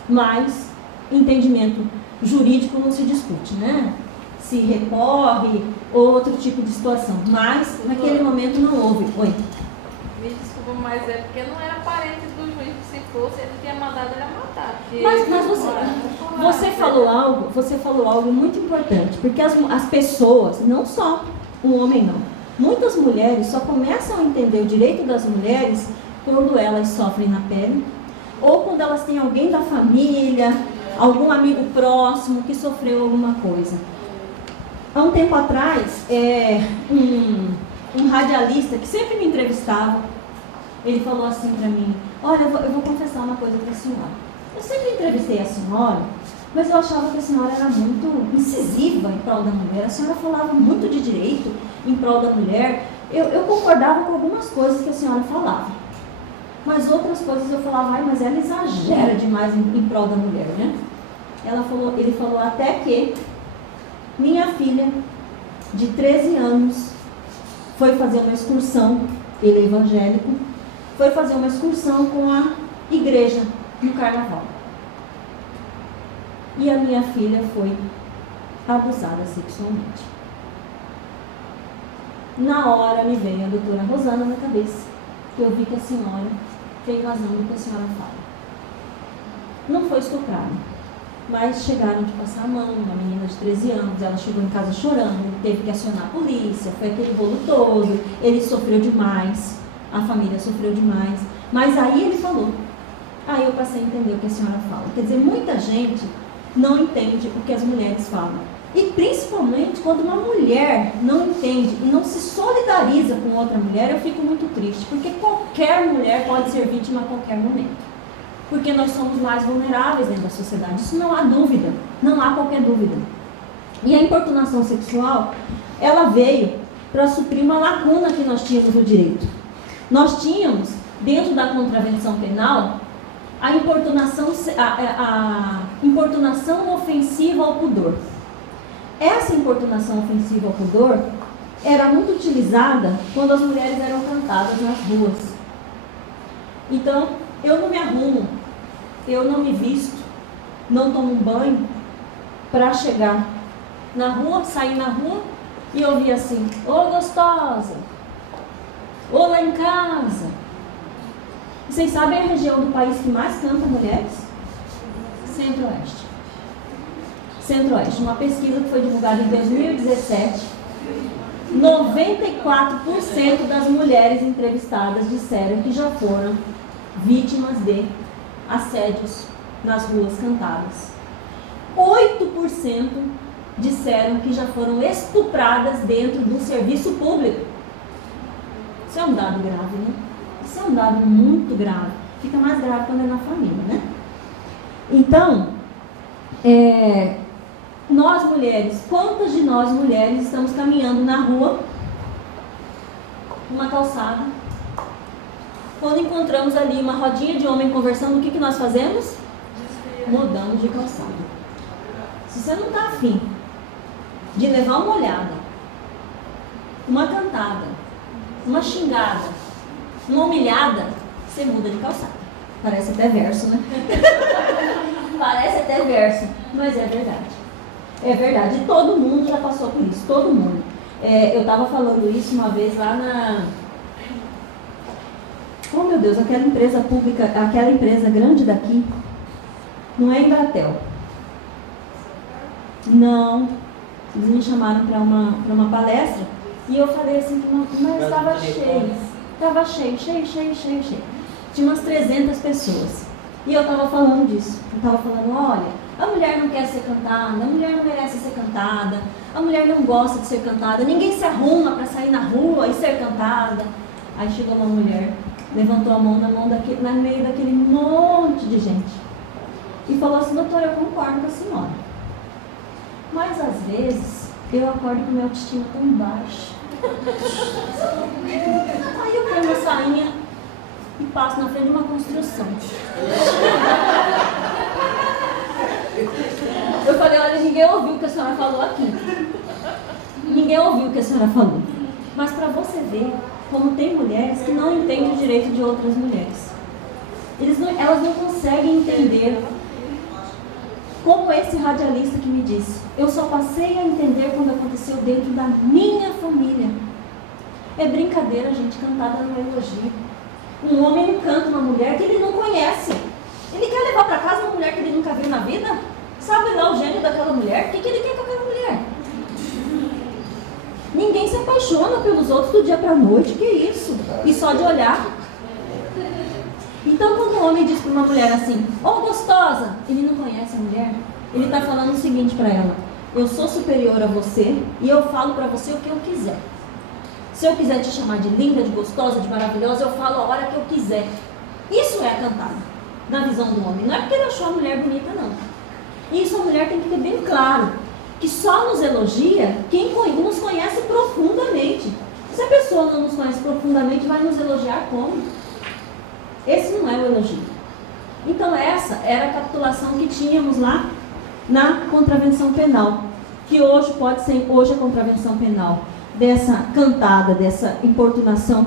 Mas entendimento jurídico não se discute, né? Se recorre ou outro tipo de situação. Mas naquele momento não houve. Oi. Me desculpa, mas é porque não era parente do juiz, se fosse, ele tinha mandado ele matar. Mas você falou algo muito importante, porque as pessoas, não só o homem não, muitas mulheres só começam a entender o direito das mulheres quando elas sofrem na pele, ou quando elas têm alguém da família, algum amigo próximo que sofreu alguma coisa. Há um tempo atrás, um radialista que sempre me entrevistava, ele falou assim para mim, olha, eu vou confessar uma coisa para a senhora. Eu sempre entrevistei a senhora, mas eu achava que a senhora era muito incisiva em prol da mulher. A senhora falava muito de direito em prol da mulher. Eu concordava com algumas coisas que a senhora falava. Mas outras coisas eu falava, mas ela exagera demais em prol da mulher, né? Ele falou até que minha filha, de 13 anos, foi fazer uma excursão, ele é evangélico, foi fazer uma excursão com a igreja no carnaval. E a minha filha foi abusada sexualmente. Na hora me veio a doutora Rosana na cabeça, que eu vi que a senhora tem razão no que a senhora fala. Não foi estuprada, mas chegaram de passar a mão, uma menina de 13 anos, ela chegou em casa chorando, teve que acionar a polícia, foi aquele bolo todo, ele sofreu demais, a família sofreu demais, mas aí ele falou, aí eu passei a entender o que a senhora fala. Quer dizer, muita gente não entende o que as mulheres falam, e principalmente quando uma mulher não entende e não se solidariza com outra mulher, eu fico muito triste, porque qualquer mulher pode ser vítima a qualquer momento. Porque nós somos mais vulneráveis dentro da sociedade. Isso não há dúvida, não há qualquer dúvida. E a importunação sexual, ela veio para suprir uma lacuna que nós tínhamos no direito. Nós tínhamos, dentro da contravenção penal, a importunação ofensiva ao pudor. Essa importunação ofensiva ao pudor era muito utilizada quando as mulheres eram cantadas nas ruas. Então, eu não me arrumo, eu não me visto, não tomo um banho para chegar na rua, sair na rua e ouvir assim: ô gostosa, ô lá em casa. Vocês sabem a região do país que mais canta mulheres? Centro-Oeste. Centro-Oeste. Uma pesquisa que foi divulgada em 2017, 94% das mulheres entrevistadas disseram que já foram vítimas de assédios nas ruas cantadas. 8% disseram que já foram estupradas dentro do serviço público. Isso é um dado grave, né? Isso é um dado muito grave. Fica mais grave quando é na família, né? Então, nós mulheres, quantas de nós mulheres estamos caminhando na rua, numa calçada, quando encontramos ali uma rodinha de homem conversando, o que nós fazemos? Mudamos de calçada. Se você não está afim de levar uma olhada, uma cantada, uma xingada, uma humilhada, você muda de calçada. Parece até verso, né? Parece até verso, mas é verdade. É verdade. E todo mundo já passou por isso, todo mundo. Eu estava falando isso uma vez lá na... Oh, meu Deus, aquela empresa pública, aquela empresa grande daqui, não é Embratel. Não. Eles me chamaram para uma palestra e eu falei assim, mas estava cheio. Estava cheio. Tinha umas 300 pessoas. E eu estava falando disso. Eu estava falando, olha, a mulher não quer ser cantada, a mulher não merece ser cantada, a mulher não gosta de ser cantada, ninguém se arruma para sair na rua e ser cantada. Aí chegou uma mulher, levantou a mão no meio daquele monte de gente e falou assim: doutora, eu concordo com a senhora, mas às vezes eu acordo com minha autoestima tão baixa. Aí eu ponho uma sainha e passo na frente de uma construção. Eu falei: olha, ninguém ouviu o que a senhora falou aqui. Ninguém ouviu o que a senhora falou. Mas para você ver como tem mulheres que não entendem o direito de outras mulheres. Elas não conseguem entender. Como esse radialista que me disse: eu só passei a entender quando aconteceu dentro da minha família. É brincadeira, gente, cantada não é elogio. Um homem não canta uma mulher que ele não conhece. Ele quer levar para casa uma mulher que ele nunca viu na vida? Sabe lá o gênio daquela mulher? O que ele quer com aquela mulher? Ninguém se apaixona pelos outros do dia para a noite, que isso? E só de olhar. Então, quando um homem diz para uma mulher assim: ô gostosa, ele não conhece a mulher. Ele está falando o seguinte para ela: eu sou superior a você e eu falo para você o que eu quiser. Se eu quiser te chamar de linda, de gostosa, de maravilhosa, eu falo a hora que eu quiser. Isso é a cantada, na visão do homem. Não é porque ele achou a mulher bonita, não. Isso a mulher tem que ter bem claro, que só nos elogia quem nos conhece profundamente. Se a pessoa não nos conhece profundamente, vai nos elogiar como? Esse não é o elogio. Então essa era a capitulação que tínhamos lá na contravenção penal, que hoje pode ser, hoje a contravenção penal dessa cantada, dessa importunação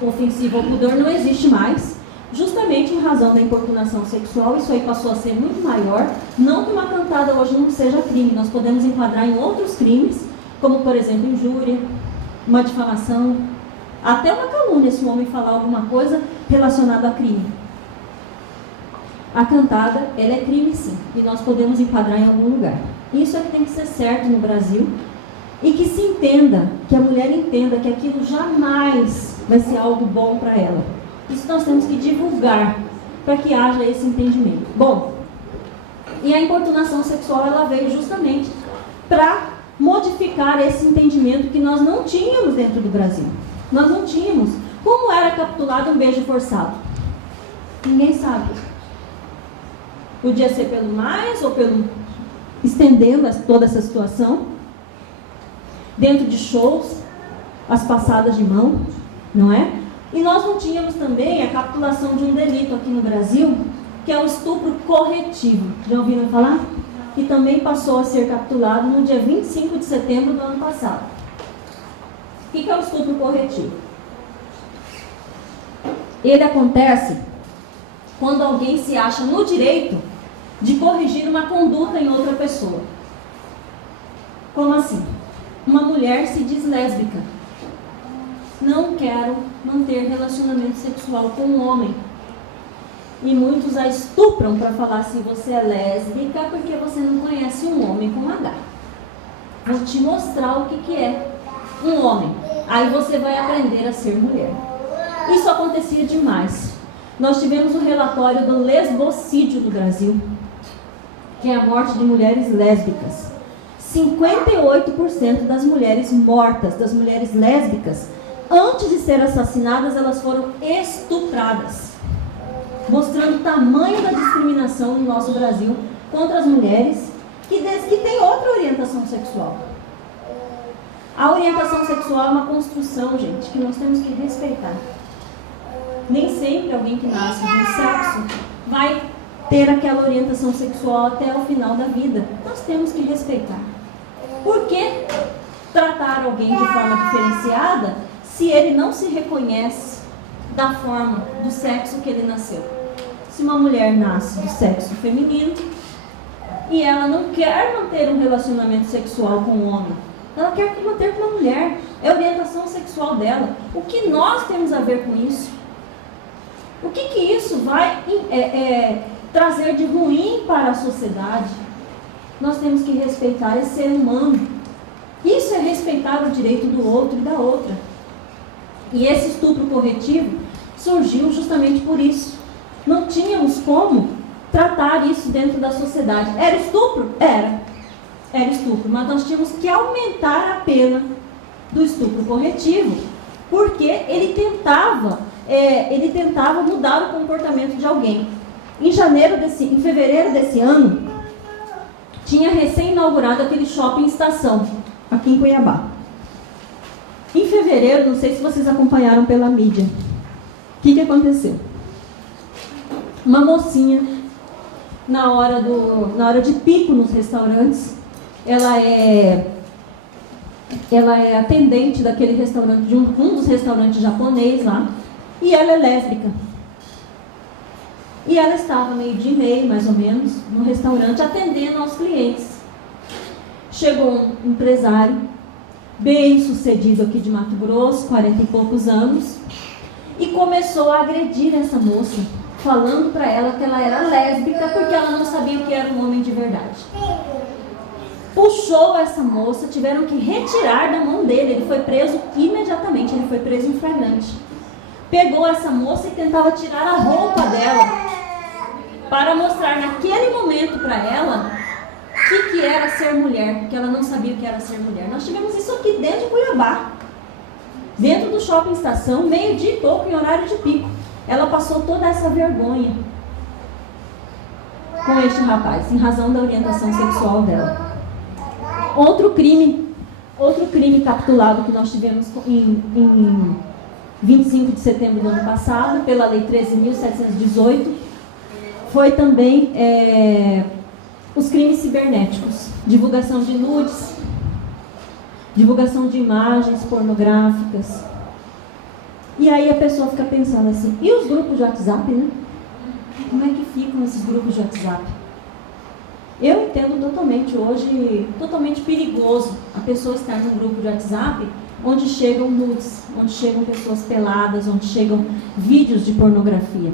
ofensiva ao pudor não existe mais, justamente em razão da importunação sexual. Isso aí passou a ser muito maior. Não que uma cantada hoje não seja crime, nós podemos enquadrar em outros crimes, como por exemplo injúria, uma difamação, até uma calúnia, se um homem falar alguma coisa relacionada a crime. A cantada, ela é crime sim, e nós podemos enquadrar em algum lugar. Isso é que tem que ser certo no Brasil, e que se entenda, que a mulher entenda que aquilo jamais vai ser algo bom para ela. Isso nós temos que divulgar, para que haja esse entendimento. Bom, e a importunação sexual, ela veio justamente para modificar esse entendimento que nós não tínhamos dentro do Brasil. Nós não tínhamos. Como era capitulado um beijo forçado? Ninguém sabe. Podia ser pelo mais ou pelo estendendo toda essa situação. Dentro de shows, as passadas de mão, não é? E nós não tínhamos também a capitulação de um delito aqui no Brasil, que é o estupro corretivo. Já ouviram falar? Que também passou a ser capturado no dia 25 de setembro do ano passado. O que é o estupro corretivo? Ele acontece quando alguém se acha no direito de corrigir uma conduta em outra pessoa. Como assim? Uma mulher se diz lésbica. Não quero manter relacionamento sexual com um homem. E muitos a estupram para falar assim, você é lésbica porque você não conhece um homem com H. Vou te mostrar o que é um homem. Aí você vai aprender a ser mulher. Isso acontecia demais. Nós tivemos o relatório do lesbocídio do Brasil, que é a morte de mulheres lésbicas. 58% das mulheres mortas, das mulheres lésbicas, antes de serem assassinadas, elas foram estupradas. Mostrando o tamanho da discriminação no nosso Brasil contra as mulheres que têm outra orientação sexual. A orientação sexual é uma construção, gente, que nós temos que respeitar. Nem sempre alguém que nasce de um sexo vai ter aquela orientação sexual até o final da vida. Nós temos que respeitar. Por que tratar alguém de forma diferenciada se ele não se reconhece da forma do sexo que ele nasceu? Se uma mulher nasce do sexo feminino e ela não quer manter um relacionamento sexual com um homem, ela quer manter com uma mulher, é a orientação sexual dela. O que nós temos a ver com isso? O que isso vai trazer de ruim para a sociedade? Nós temos que respeitar esse ser humano. Isso é respeitar o direito do outro e da outra. E esse estupro corretivo surgiu justamente por isso. Não tínhamos como tratar isso dentro da sociedade. Era estupro? Era estupro, mas nós tínhamos que aumentar a pena do estupro corretivo, porque ele tentava mudar o comportamento de alguém. Em fevereiro desse ano, tinha recém-inaugurado aquele shopping estação, aqui em Cuiabá. Em fevereiro, não sei se vocês acompanharam pela mídia, o que aconteceu? Uma mocinha, na hora de pico nos restaurantes, ela é atendente daquele restaurante, de um dos restaurantes japonês lá, e ela é lésbica. E ela estava 12:30, mais ou menos, no restaurante, atendendo aos clientes. Chegou um empresário, bem sucedido aqui de Mato Grosso, 40 e poucos anos, e começou a agredir essa moça, falando para ela que ela era lésbica porque ela não sabia o que era um homem de verdade. Puxou essa moça, tiveram que retirar da mão dele, ele foi preso imediatamente, ele foi preso em flagrante. Pegou essa moça e tentava tirar a roupa dela para mostrar naquele momento para ela o que era ser mulher, porque ela não sabia o que era ser mulher. Nós tivemos isso aqui dentro de Cuiabá, dentro do shopping estação, 12:00 e pouco, em horário de pico. Ela passou toda essa vergonha com este rapaz, em razão da orientação sexual dela. Outro crime capitulado que nós tivemos em 25 de setembro do ano passado, pela Lei 13.718, foi também os crimes cibernéticos, divulgação de nudes, divulgação de imagens pornográficas. E aí a pessoa fica pensando assim, e os grupos de WhatsApp, né? Como é que ficam esses grupos de WhatsApp? Eu entendo totalmente perigoso a pessoa estar num grupo de WhatsApp onde chegam nudes, onde chegam pessoas peladas, onde chegam vídeos de pornografia.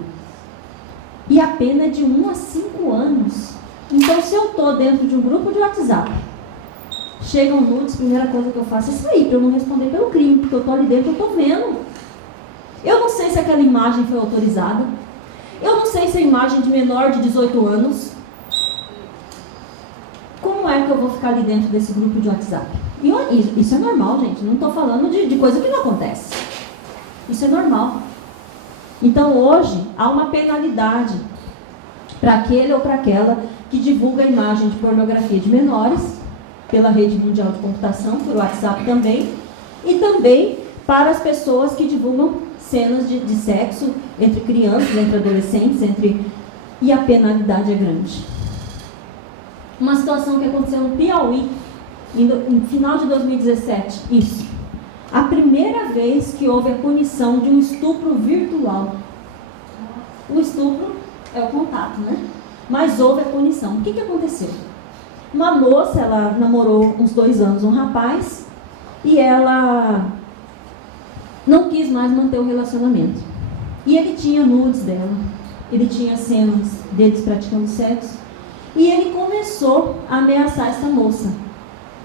E a pena é de 1 a 5 anos. Então, se eu estou dentro de um grupo de WhatsApp, chegam nudes, a primeira coisa que eu faço é sair, para eu não responder pelo crime, porque eu estou ali dentro, eu estou vendo. Eu não sei se aquela imagem foi autorizada. Eu não sei se é imagem de menor de 18 anos. Como é que eu vou ficar ali dentro desse grupo de WhatsApp? E isso é normal, gente. Não estou falando de coisa que não acontece. Isso é normal. Então, hoje, há uma penalidade para aquele ou para aquela que divulga a imagem de pornografia de menores pela rede mundial de computação, por WhatsApp também, e também para as pessoas que divulgam cenas de sexo entre crianças, entre adolescentes, e a penalidade é grande. Uma situação que aconteceu no Piauí, no final de 2017, isso. A primeira vez que houve a punição de um estupro virtual. O estupro é o contato, né? Mas houve a punição. O que aconteceu? Uma moça, ela namorou uns 2 anos um rapaz e ela não quis mais manter o relacionamento. E ele tinha nudes dela, ele tinha cenas deles praticando sexo e ele começou a ameaçar essa moça.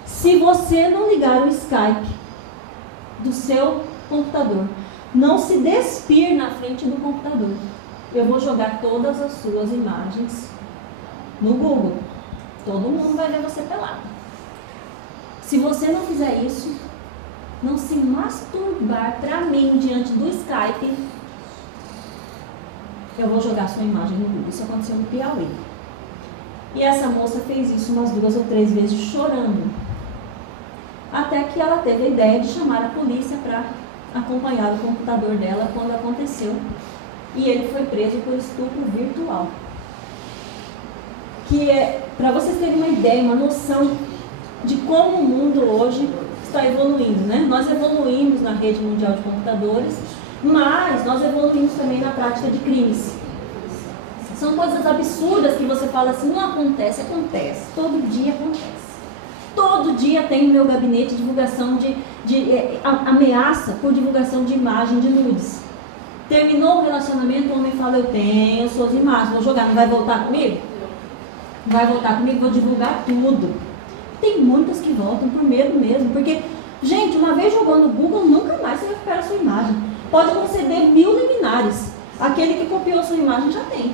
Se você não ligar o Skype do seu computador, não se despir na frente do computador, eu vou jogar todas as suas imagens no Google. Todo mundo vai ver você pelado. Se você não fizer isso, não se masturbar para mim diante do Skype, eu vou jogar sua imagem no Google. Isso aconteceu no Piauí. E essa moça fez isso umas 2 ou 3 vezes chorando. Até que ela teve a ideia de chamar a polícia para acompanhar o computador dela quando aconteceu. E ele foi preso por estupro virtual. Que é, para vocês terem uma ideia, uma noção de como o mundo hoje está evoluindo, né? Nós evoluímos na rede mundial de computadores, mas nós evoluímos também na prática de crimes. São coisas absurdas que você fala assim, não acontece, acontece, todo dia acontece. Todo dia tem no meu gabinete divulgação ameaça por divulgação de imagem de nudes. Terminou o relacionamento, o homem fala, eu tenho suas imagens, vou jogar, não vai voltar comigo? Não vai voltar comigo, vou divulgar tudo. Tem muitas que voltam por medo mesmo, porque, gente, uma vez jogou no Google, nunca mais você recupera a sua imagem. Pode conceder 1000 liminares. Aquele que copiou sua imagem já tem.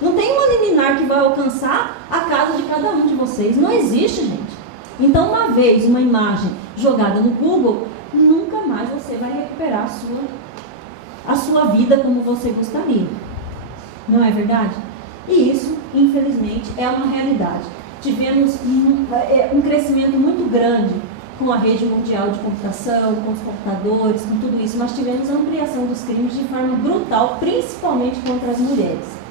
Não tem uma liminar que vai alcançar a casa de cada um de vocês. Não existe, gente. Então, uma vez uma imagem jogada no Google, nunca mais você vai recuperar a sua vida como você gostaria. Não é verdade? E isso, infelizmente, é uma realidade. Tivemos um crescimento muito grande com a rede mundial de computação, com os computadores, com tudo isso, mas tivemos a ampliação dos crimes de forma brutal, principalmente contra as mulheres.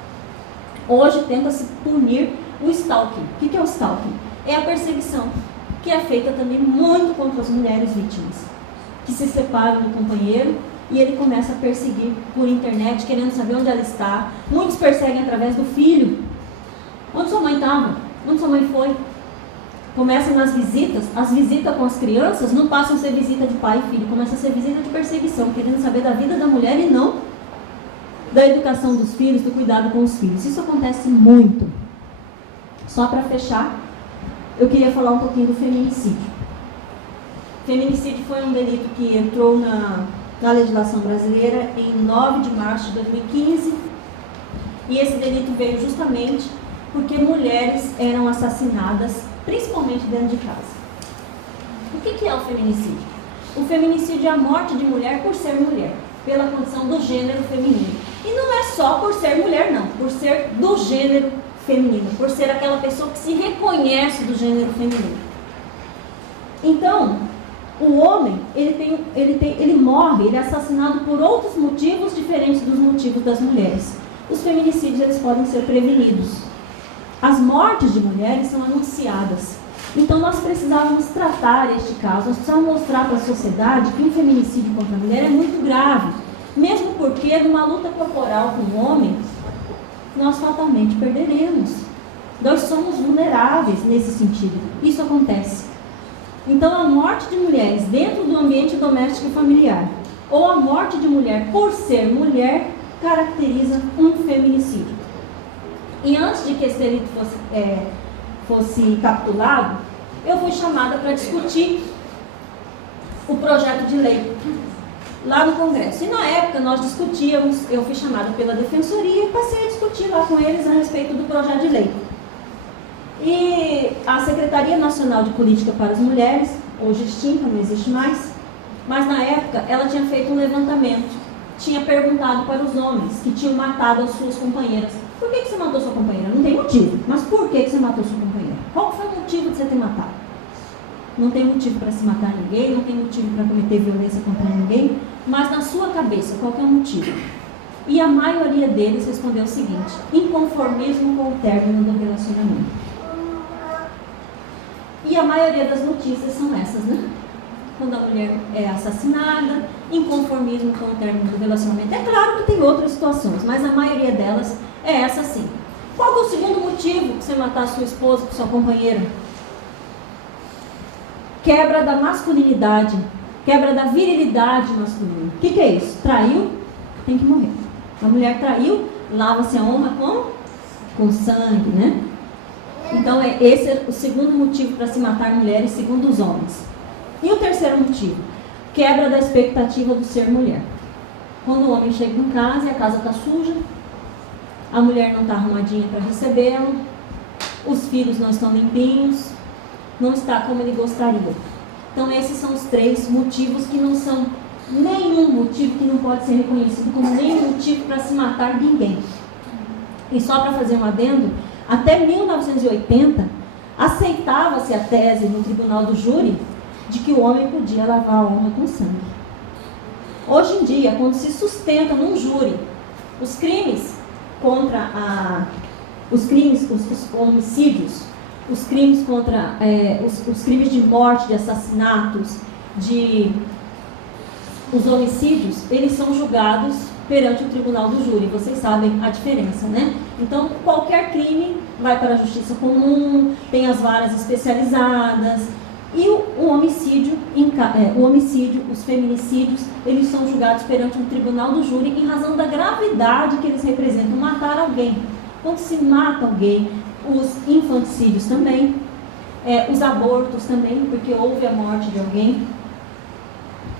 Hoje tenta-se punir o stalking. O que é o stalking? É a perseguição, que é feita também muito contra as mulheres vítimas, que se separam do companheiro e ele começa a perseguir por internet, querendo saber onde ela está. Muitos perseguem através do filho. Onde sua mãe estava? Onde sua mãe foi? Começam nas visitas. As visitas com as crianças não passam a ser visita de pai e filho, começa a ser visita de perseguição, querendo saber da vida da mulher e não da educação dos filhos, do cuidado com os filhos. Isso acontece muito. Só para fechar, eu queria falar um pouquinho do feminicídio. Feminicídio foi um delito que entrou na legislação brasileira em 9 de março de 2015, e esse delito veio justamente porque mulheres eram assassinadas, principalmente dentro de casa. O que é o feminicídio? O feminicídio é a morte de mulher por ser mulher, pela condição do gênero feminino. E não é só por ser mulher, não, por ser do gênero feminino, por ser aquela pessoa que se reconhece do gênero feminino. Então, o homem, ele morre, ele é assassinado por outros motivos diferentes dos motivos das mulheres. Os feminicídios, eles podem ser prevenidos. As mortes de mulheres são anunciadas. Então, nós precisávamos tratar este caso, nós precisávamos mostrar para a sociedade que um feminicídio contra a mulher é muito grave. Mesmo porque, numa luta corporal com o homem, nós fatalmente perderemos. Nós somos vulneráveis nesse sentido. Isso acontece. Então, a morte de mulheres dentro do ambiente doméstico e familiar, ou a morte de mulher por ser mulher, caracteriza um feminicídio. E antes de que esse delito fosse capitulado, eu fui chamada para discutir o projeto de lei lá no Congresso. E na época nós discutíamos, eu fui chamada pela Defensoria e passei a discutir lá com eles a respeito do projeto de lei. E a Secretaria Nacional de Política para as Mulheres, hoje extinta, não existe mais, mas na época ela tinha feito um levantamento, tinha perguntado para os homens que tinham matado as suas companheiras Por que você matou sua companheira? Não tem motivo. Mas por que você matou sua companheira? Qual foi o motivo de você ter matado? Não tem motivo para se matar ninguém, não tem motivo para cometer violência contra ninguém, mas na sua cabeça, qual que é o motivo? E a maioria deles respondeu o seguinte: inconformismo com o término do relacionamento. E a maioria das notícias são essas, né? Quando a mulher é assassinada, inconformismo com o término do relacionamento. É claro que tem outras situações, mas a maioria delas é essa sim. Qual é o segundo motivo para você matar sua esposa, sua companheira? Quebra da masculinidade, quebra da virilidade masculina. O que é isso? Traiu, tem que morrer. A mulher traiu, lava-se a honra com sangue, né? Então, esse é o segundo motivo para se matar mulheres, segundo os homens. E o terceiro motivo? Quebra da expectativa do ser mulher. Quando o homem chega em casa e a casa está suja, a mulher não está arrumadinha para recebê-lo, os filhos não estão limpinhos, não está como ele gostaria. Então, esses são os três motivos que não são nenhum motivo que não pode ser reconhecido como nenhum motivo para se matar ninguém. E só para fazer um adendo, até 1980, aceitava-se a tese no tribunal do júri de que o homem podia lavar a honra com sangue. Hoje em dia, quando se sustenta num júri os crimes contra os homicídios, os crimes contra os crimes de morte, de assassinatos, os homicídios, eles são julgados perante o tribunal do júri. Vocês sabem a diferença, né? Então, qualquer crime vai para a justiça comum, tem as varas especializadas. E o homicídio, os feminicídios, eles são julgados perante um tribunal do júri em razão da gravidade que eles representam, matar alguém. Quando se mata alguém, os infanticídios também, os abortos também, porque houve a morte de alguém,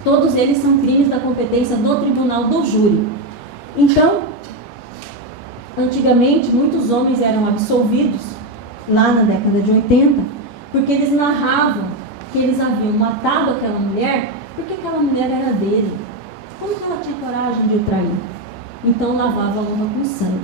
todos eles são crimes da competência do tribunal do júri. Então, antigamente, muitos homens eram absolvidos, lá na década de 80, porque eles narravam que eles haviam matado aquela mulher, porque aquela mulher era dele. Como que ela tinha coragem de o trair? Então, lavava a honra com sangue.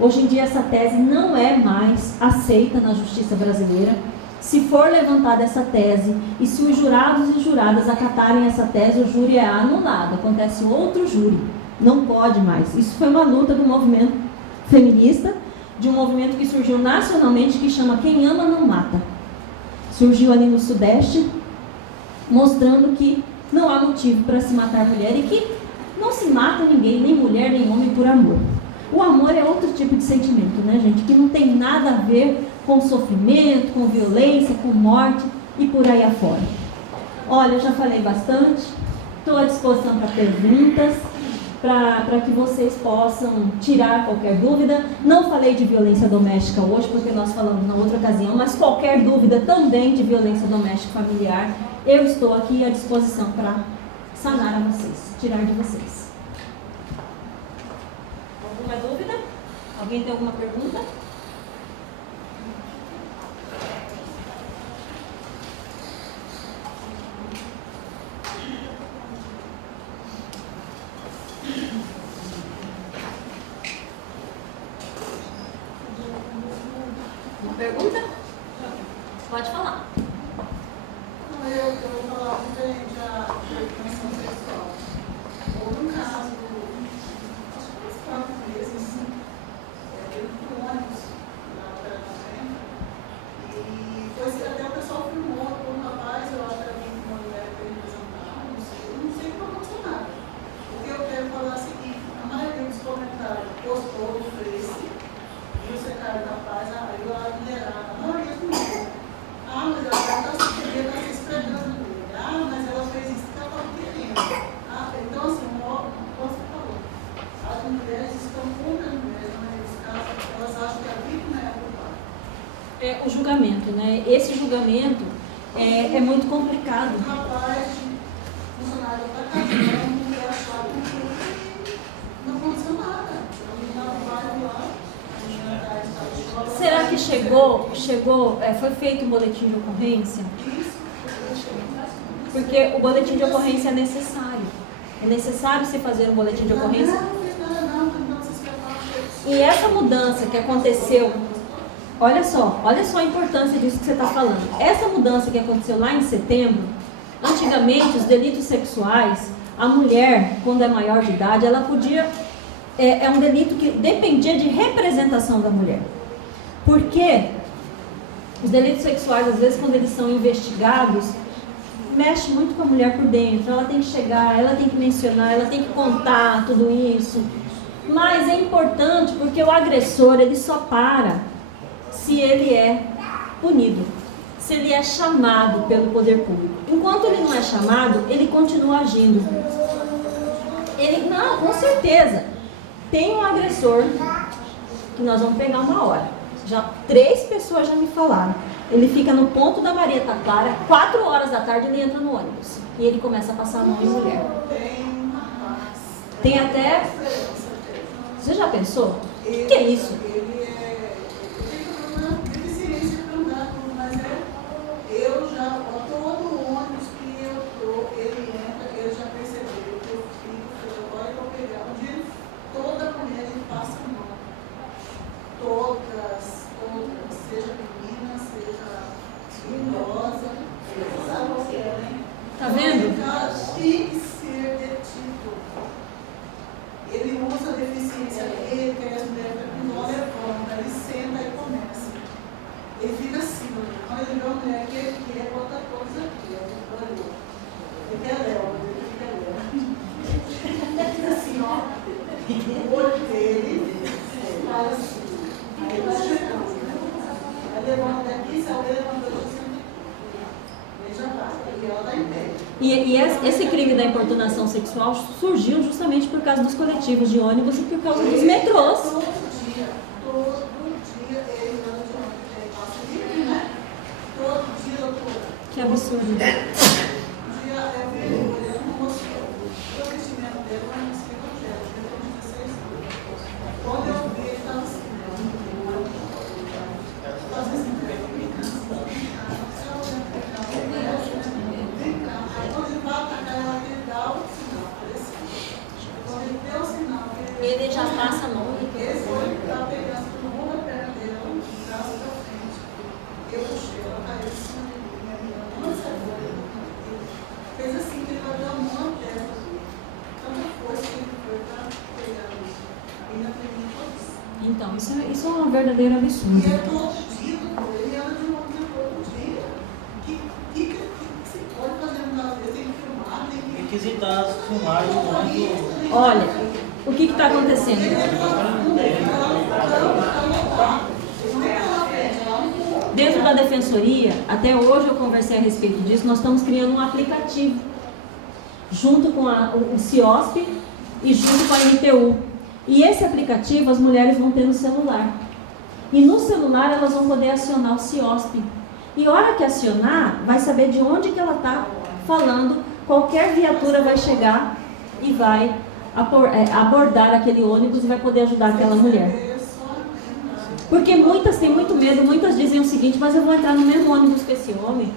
Hoje em dia, essa tese não é mais aceita na justiça brasileira. Se for levantada essa tese, e se os jurados e juradas acatarem essa tese, o júri é anulado, acontece outro júri. Não pode mais. Isso foi uma luta do movimento feminista, de um movimento que surgiu nacionalmente, que chama Quem Ama Não Mata. Surgiu ali no Sudeste, mostrando que não há motivo para se matar mulher e que não se mata ninguém, nem mulher, nem homem, por amor. O amor é outro tipo de sentimento, né, gente? Que não tem nada a ver com sofrimento, com violência, com morte e por aí afora. Olha, eu já falei bastante, estou à disposição para perguntas, para que vocês possam tirar qualquer dúvida. Não falei de violência doméstica hoje, porque nós falamos na outra ocasião, mas qualquer dúvida também de violência doméstica familiar, eu estou aqui à disposição para sanar a vocês, tirar de vocês. Alguma dúvida? Alguém tem alguma pergunta? Uma pergunta? Pode falar. Eu vou falar referente à educação sexual. Houve um caso, acho que uns 4 meses, dentro do ônibus, na Operação, e foi até o pessoal filmou com um rapaz, eu acho que era uma mulher que representava, não sei como aconteceu nada. O que eu quero falar é o seguinte: a maioria dos comentários postou no Face, e o secretário da paz, aí a mulherada, a maioria dos mulheres. Ah, mas ela está se esfregando nele. Ah, mas ela fez isso porque ela estava querendo. Ah, então, assim, como você falou, as mulheres estão contra as mulheres, mas nesse caso, elas acham que a vítima é a culpada. É o julgamento, né? Esse julgamento é muito complicado. Um rapaz, funcionário da casa, mulher achava que não aconteceu nada. Eu vim lá no bairro lá. Será que foi feito um boletim de ocorrência? Porque o boletim de ocorrência é necessário. É necessário se fazer um boletim de ocorrência? Não, vocês querem falar E essa mudança que aconteceu, olha só a importância disso que você está falando. Essa mudança que aconteceu lá em setembro, antigamente os delitos sexuais, a mulher, quando é maior de idade, ela podia, é um delito que dependia de representação da mulher. Porque os delitos sexuais, às vezes, quando eles são investigados, mexe muito com a mulher por dentro. Ela tem que chegar, ela tem que mencionar, ela tem que contar tudo isso. Mas é importante porque o agressor, ele só para se ele é punido, se ele é chamado pelo poder público. Enquanto ele não é chamado, ele continua agindo. Não, com certeza. Tem um agressor que nós vamos pegar uma hora. 3 pessoas já me falaram. Ele fica no ponto da Maria Taquara, 4 horas da tarde ele entra no ônibus. E ele começa a passar a mão em mulher. Tem até... Você já pensou? O que é isso? Eu já, todo ônibus que eu tô, ele entra, eu já percebi que eu fico, agora eu vou pegar. Um dia toda mulher ele passa a mão. Todas, seja menina, seja idosa, Tá vendo? Tem que ser detido. Ele usa a deficiência dele, que as mulheres não levantam, ele senta e começa. Ele fica assim, quando ele vê uma mulher que ele quer, bota todos aqui, ele quer Léo, ele fica Léo. Ele fica assim, ó, o olho dele, fala assim, aí vai chegando, aí levanta daqui, se alguém levantou, eu sento aqui, ele já vai, e ela está em pé. E esse crime da importunação sexual surgiu justamente por causa dos coletivos de ônibus e por causa dos metrôs. Todo dia ele anda de ônibus, ele passa livre, né? Todo dia, doutora. Que absurdo. Um dia eu vi ele olhando no mostrou. O vestimento dele era um evangélico, ele tem 16 anos. Quando eu vi, ele estava assim, estava assim, aí quando ele vai atacar ela, ele dá o sinal, assim. Quando ele deu o sinal, Ele já passa a mão. esse olho está pegando no mundo da perna dele, no braço da frente. Eu puxei, ela caiu em cima de mim, minha menina, não recebeu. Fez assim, que ele vai dar uma testa dele. Tanta força que ele foi para pegar isso. Ainda tem muito isso. Então, isso é um verdadeiro E absurdo. é todo dia, ele anda de ônibus todo dia. Que se pode fazer uma vez? Tem que filmar, tem que... Requisitados, filmagem, muito. Olha, o que está acontecendo? Dentro da defensoria, até hoje eu conversei a respeito disso, nós estamos criando um aplicativo, junto com o CIOSP e junto com a MTU. E esse aplicativo as mulheres vão ter no celular. E no celular elas vão poder acionar o CIOSP. E a hora que acionar, vai saber de onde que ela está falando, qualquer viatura vai chegar e vai abordar aquele ônibus e vai poder ajudar aquela mulher. Porque muitas têm muito medo, muitas dizem o seguinte, mas eu vou entrar no mesmo ônibus que esse homem,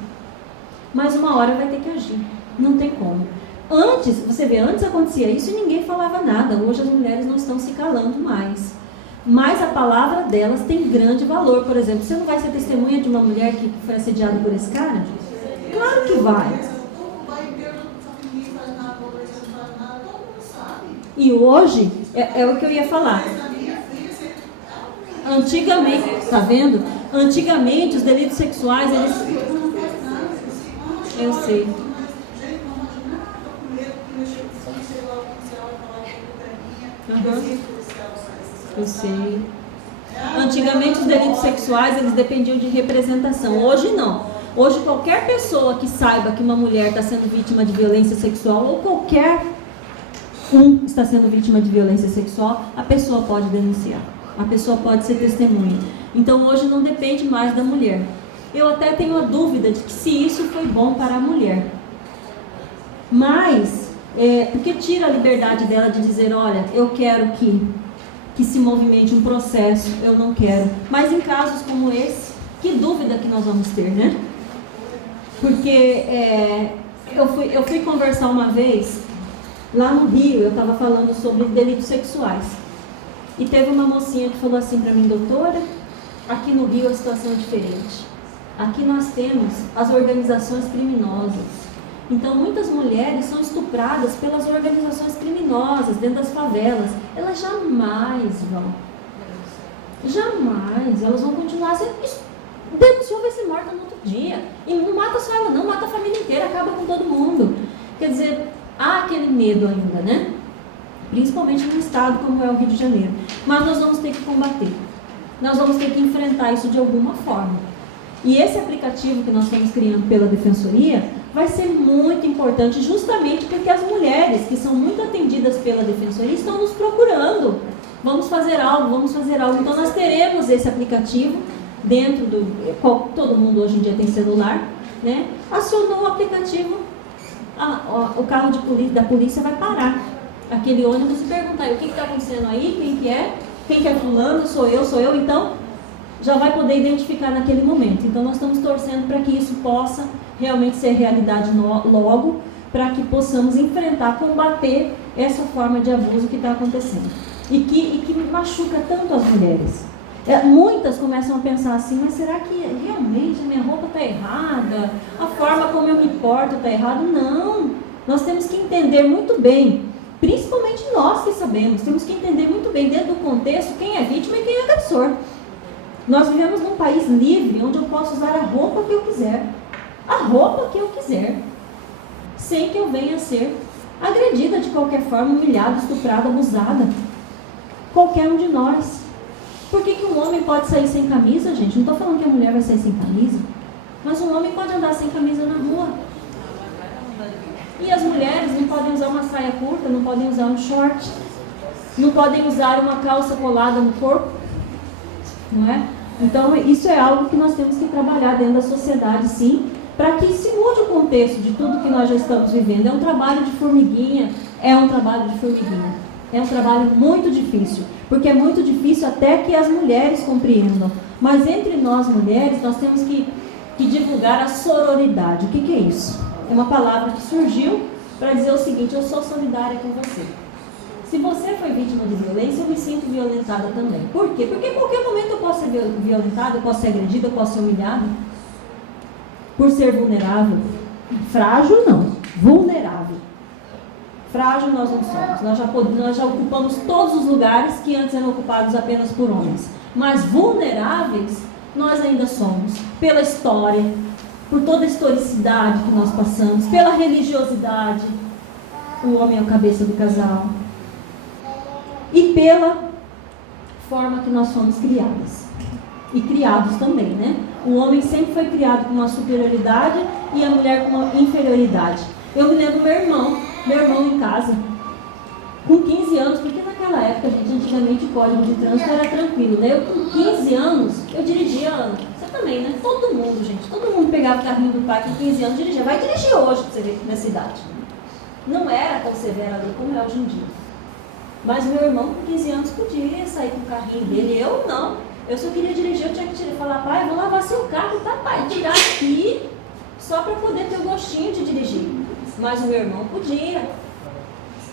mas uma hora vai ter que agir, não tem como. Antes, você vê, antes acontecia isso e ninguém falava nada, hoje as mulheres não estão se calando mais. Mas a palavra delas tem grande valor. Por exemplo, você não vai ser testemunha de uma mulher que foi assediada por esse cara? Claro que vai. E hoje, é o que eu ia falar. Antigamente, tá vendo? Antigamente, os delitos sexuais, eles... Eu sei. Uhum. Eu sei. Antigamente, os delitos sexuais, eles dependiam de representação. Hoje, não. Hoje, qualquer pessoa que saiba que uma mulher está sendo vítima de violência sexual, ou qualquer está sendo vítima de violência sexual, a pessoa pode denunciar. A pessoa pode ser testemunha. Então, hoje não depende mais da mulher. Eu até tenho a dúvida de que se isso foi bom para a mulher. Mas, porque tira a liberdade dela de dizer, olha, eu quero que se movimente um processo, eu não quero. Mas em casos como esse, que dúvida que nós vamos ter, né? Porque eu fui conversar uma vez, lá no Rio, eu estava falando sobre delitos sexuais. E teve uma mocinha que falou assim para mim: doutora, aqui no Rio a situação é diferente. Aqui nós temos as organizações criminosas. Então muitas mulheres são estupradas pelas organizações criminosas dentro das favelas. Elas jamais elas vão continuar sendo denunciou, vai ser morta no outro dia. E não mata só ela não, mata a família inteira, acaba com todo mundo. Quer dizer, há aquele medo ainda, né? Principalmente num estado como é o Rio de Janeiro. Mas nós vamos ter que combater. Nós vamos ter que enfrentar isso de alguma forma. E esse aplicativo que nós estamos criando pela Defensoria vai ser muito importante, justamente porque as mulheres que são muito atendidas pela Defensoria estão nos procurando. Vamos fazer algo. Então nós teremos esse aplicativo dentro do... Todo mundo hoje em dia tem celular, né? Acionou o aplicativo, o carro da polícia vai parar aquele ônibus e perguntar: o que está acontecendo aí? Quem que é fulano? Sou eu. Então já vai poder identificar naquele momento. Então nós estamos torcendo para que isso possa realmente ser realidade logo, para que possamos enfrentar, combater essa forma de abuso que está acontecendo e que machuca tanto as mulheres. Muitas começam a pensar assim: mas será que realmente a minha roupa está errada? A forma como eu me porto está errada? Não! Nós temos que entender muito bem, principalmente nós que sabemos, temos que entender muito bem dentro do contexto quem é vítima e quem é agressor. Nós vivemos num país livre, onde eu posso usar a roupa que eu quiser, sem que eu venha a ser agredida de qualquer forma, humilhada, estuprada, abusada. Qualquer um de nós. Por que um homem pode sair sem camisa, gente? Não estou falando que a mulher vai sair sem camisa, mas um homem pode andar sem camisa na rua. E as mulheres não podem usar uma saia curta, não podem usar um short, não podem usar uma calça colada no corpo, não é? Então isso é algo que nós temos que trabalhar dentro da sociedade, sim, para que se mude o contexto de tudo que nós já estamos vivendo. É um trabalho de formiguinha, é um trabalho muito difícil, porque é muito difícil até que as mulheres compreendam. Mas entre nós mulheres, nós temos que divulgar a sororidade. O que é isso? É uma palavra que surgiu para dizer o seguinte: eu sou solidária com você. Se você foi vítima de violência, eu me sinto violentada também. Por quê? Porque em qualquer momento eu posso ser violentada, eu posso ser agredida, eu posso ser humilhada. Por ser vulnerável. Frágil não, vulnerável. Frágil nós não somos. Nós já ocupamos todos os lugares que antes eram ocupados apenas por homens. Mas vulneráveis nós ainda somos. Pela história, por toda a historicidade que nós passamos, pela religiosidade. O homem é o cabeça do casal. E pela forma que nós fomos criadas. E criados também, né? O homem sempre foi criado com uma superioridade e a mulher com uma inferioridade. Eu me lembro meu irmão em casa, com 15 anos, porque naquela época, gente, antigamente o código de trânsito era tranquilo, né? Eu com 15 anos, eu dirigia, Ana, você também, né? Todo mundo pegava o carrinho do pai com 15 anos e dirigia. Vai dirigir hoje, pra você ver, na cidade. Não era tão severa ali como é hoje em dia. Mas meu irmão com 15 anos podia sair com o carrinho dele, eu não. Eu só queria dirigir, eu tinha que falar: pai, vou lavar seu carro, tá, pai? Tirar aqui, só para poder ter o gostinho de dirigir. Mas o meu irmão podia.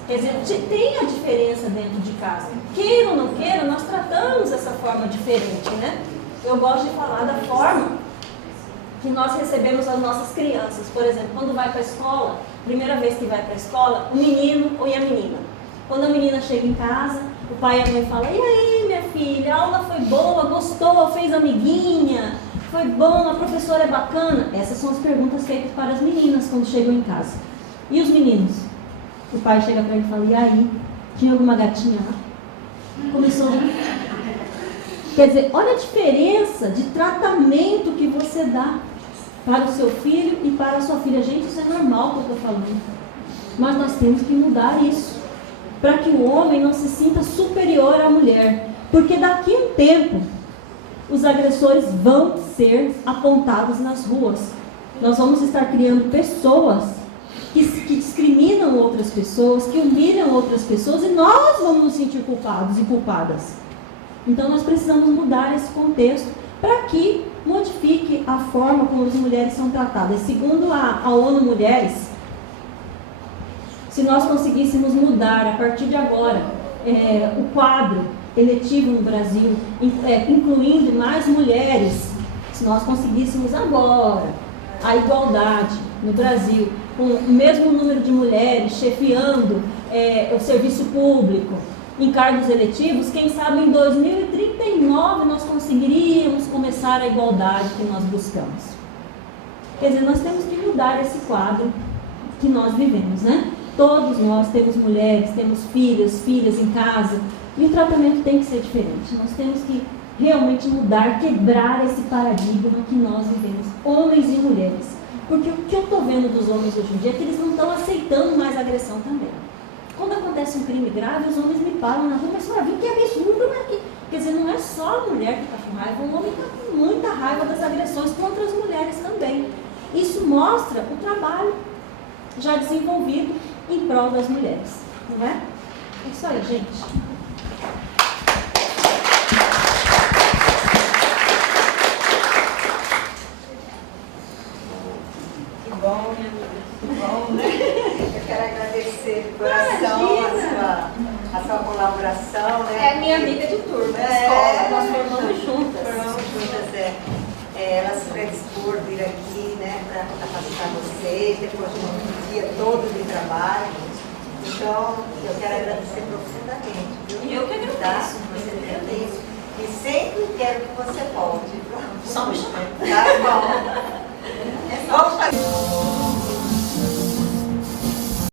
Quer dizer, tem a diferença dentro de casa. Queira ou não queira, nós tratamos essa forma diferente, né? Eu gosto de falar da forma que nós recebemos as nossas crianças. Por exemplo, quando vai para a escola, primeira vez que vai para a escola, o menino ou a menina. Quando a menina chega em casa, o pai e a mãe falam: e aí, minha filha, a aula foi boa, gostou, fez amiguinha, foi bom, a professora é bacana? Essas são as perguntas feitas para as meninas quando chegam em casa. E os meninos? O pai chega para ele e fala: e aí, tinha alguma gatinha lá? Começou a... Quer dizer, olha a diferença de tratamento que você dá para o seu filho e para a sua filha. Gente, isso é normal que eu estou falando. Mas nós temos que mudar isso, para que o homem não se sinta superior à mulher. Porque daqui a um tempo, os agressores vão ser apontados nas ruas. Nós vamos estar criando pessoas que discriminam outras pessoas, que humilham outras pessoas, e nós vamos nos sentir culpados e culpadas. Então nós precisamos mudar esse contexto para que modifique a forma como as mulheres são tratadas. Segundo a ONU Mulheres, se nós conseguíssemos mudar a partir de agora o quadro eletivo no Brasil, incluindo mais mulheres, se nós conseguíssemos agora a igualdade no Brasil, com o mesmo número de mulheres chefiando o serviço público, em cargos eletivos, quem sabe em 2039 nós conseguiríamos começar a igualdade que nós buscamos. Quer dizer, nós temos que mudar esse quadro que nós vivemos, né? Todos nós temos mulheres, temos filhas em casa, e o tratamento tem que ser diferente. Nós temos que realmente mudar, quebrar esse paradigma que nós vivemos, homens e mulheres. Porque o que eu estou vendo dos homens hoje em dia é que eles não estão aceitando mais agressão também. Quando acontece um crime grave, os homens me param na rua, mas viu que absurdo aqui. Quer dizer, não é só a mulher que está com raiva, o homem está com muita raiva das agressões contra as mulheres também. Isso mostra o trabalho já desenvolvido em prol das mulheres, não é? É isso aí, gente. Que bom, né? Eu quero agradecer de coração a sua colaboração, né? É minha amiga de turma, nós formamos juntas. Formamos juntas, ela se predispor vir aqui, né, para capacitar vocês, depois de um dia todo de trabalho. Então, eu quero agradecer profundamente, viu? E eu que agradeço. E sempre quero que você volte. Só me chamar. Tá bom. Vamos fazer.